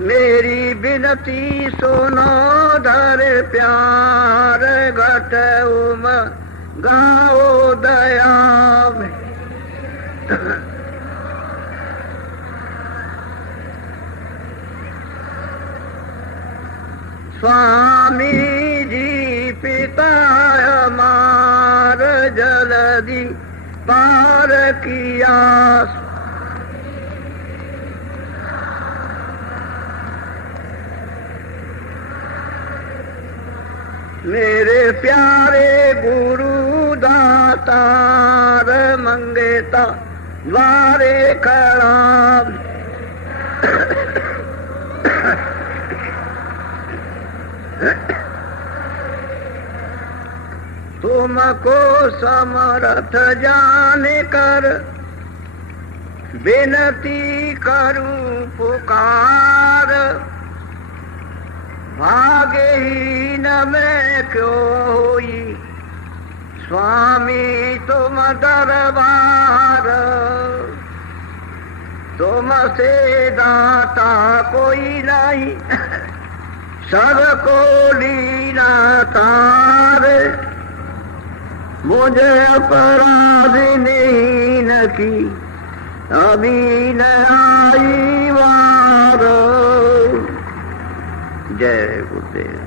मेरी विनती सुनो धर प्यार घट उम गाओ दया में। स्वामी जी पिता हमार जल्दी पार किया। मेरे प्यारे गुरु दातार मंगेता द्वारे खड़ा। तुमको समर्थ जाने कर विनती करूं पुकार। भाग्यहीन मैं क्यों हुई स्वामी तुम दरबार। तुमसे दाता कोई नहीं सबको लीना तार। मुझे अपराधी न की अभी न आई वार। जय गुरुदेव।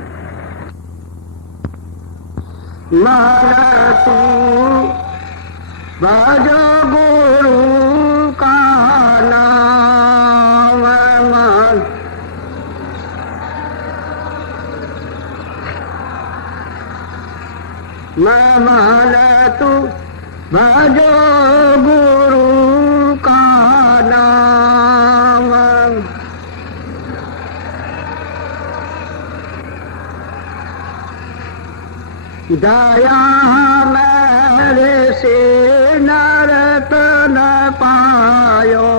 माना तू बाजो गुरु का नाम मान। माना तू बाजो गुरु का नाम। दया मेरे से नरत न पायो।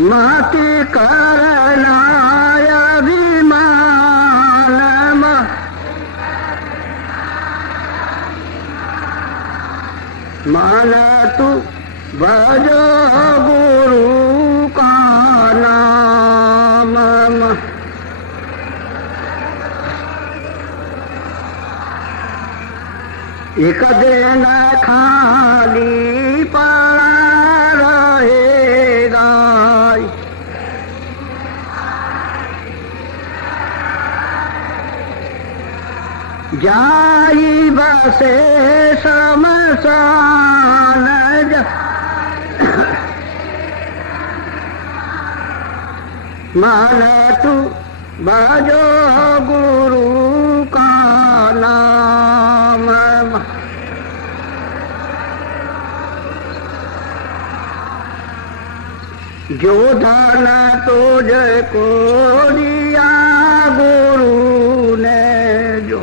माति करनाय अभिमान। मान तू भजो गुरु का नाम। एक दिन खाली पड़ा रहेगा। जाई बसे शमशान। मान तू भजो गुरु का नाम। जो धन तुझको दिया गुरु ने जो।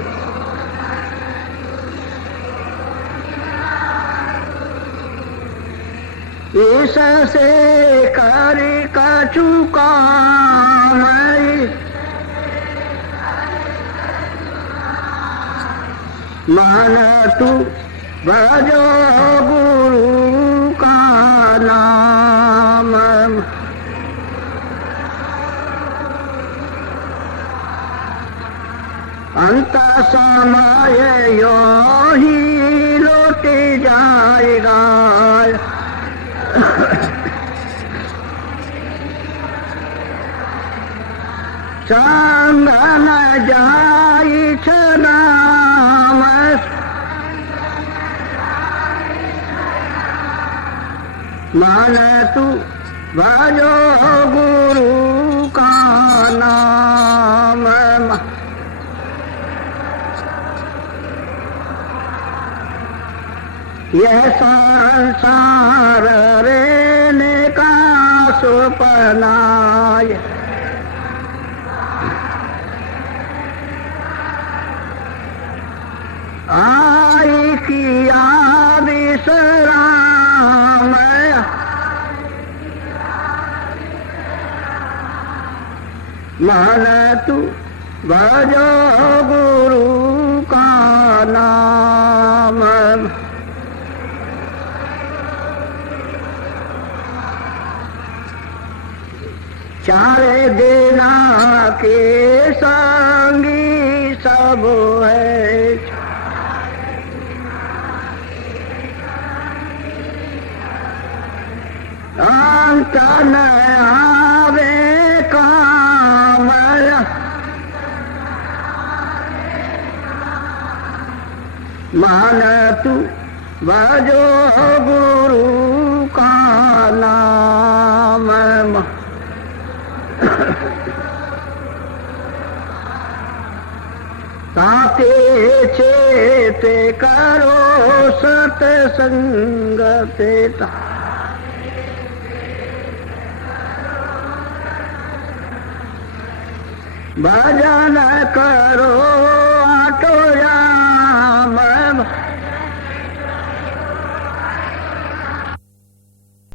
इससे कर चुका मैं। मान तू भजो गुरु का नाम। अंत समय यो ही लौट जाएगा। संग न जाई नाम। मान तू भजो गुरु का नाम। यह संसार रहने का सुपना। आई की मान तू भजो गुरु का नाम। चारे देना के संगी सब है, अंत न आवे काम। मान तू भजो गुरु का नाम। ताते चेते करो सत्संग तेता, भजन करो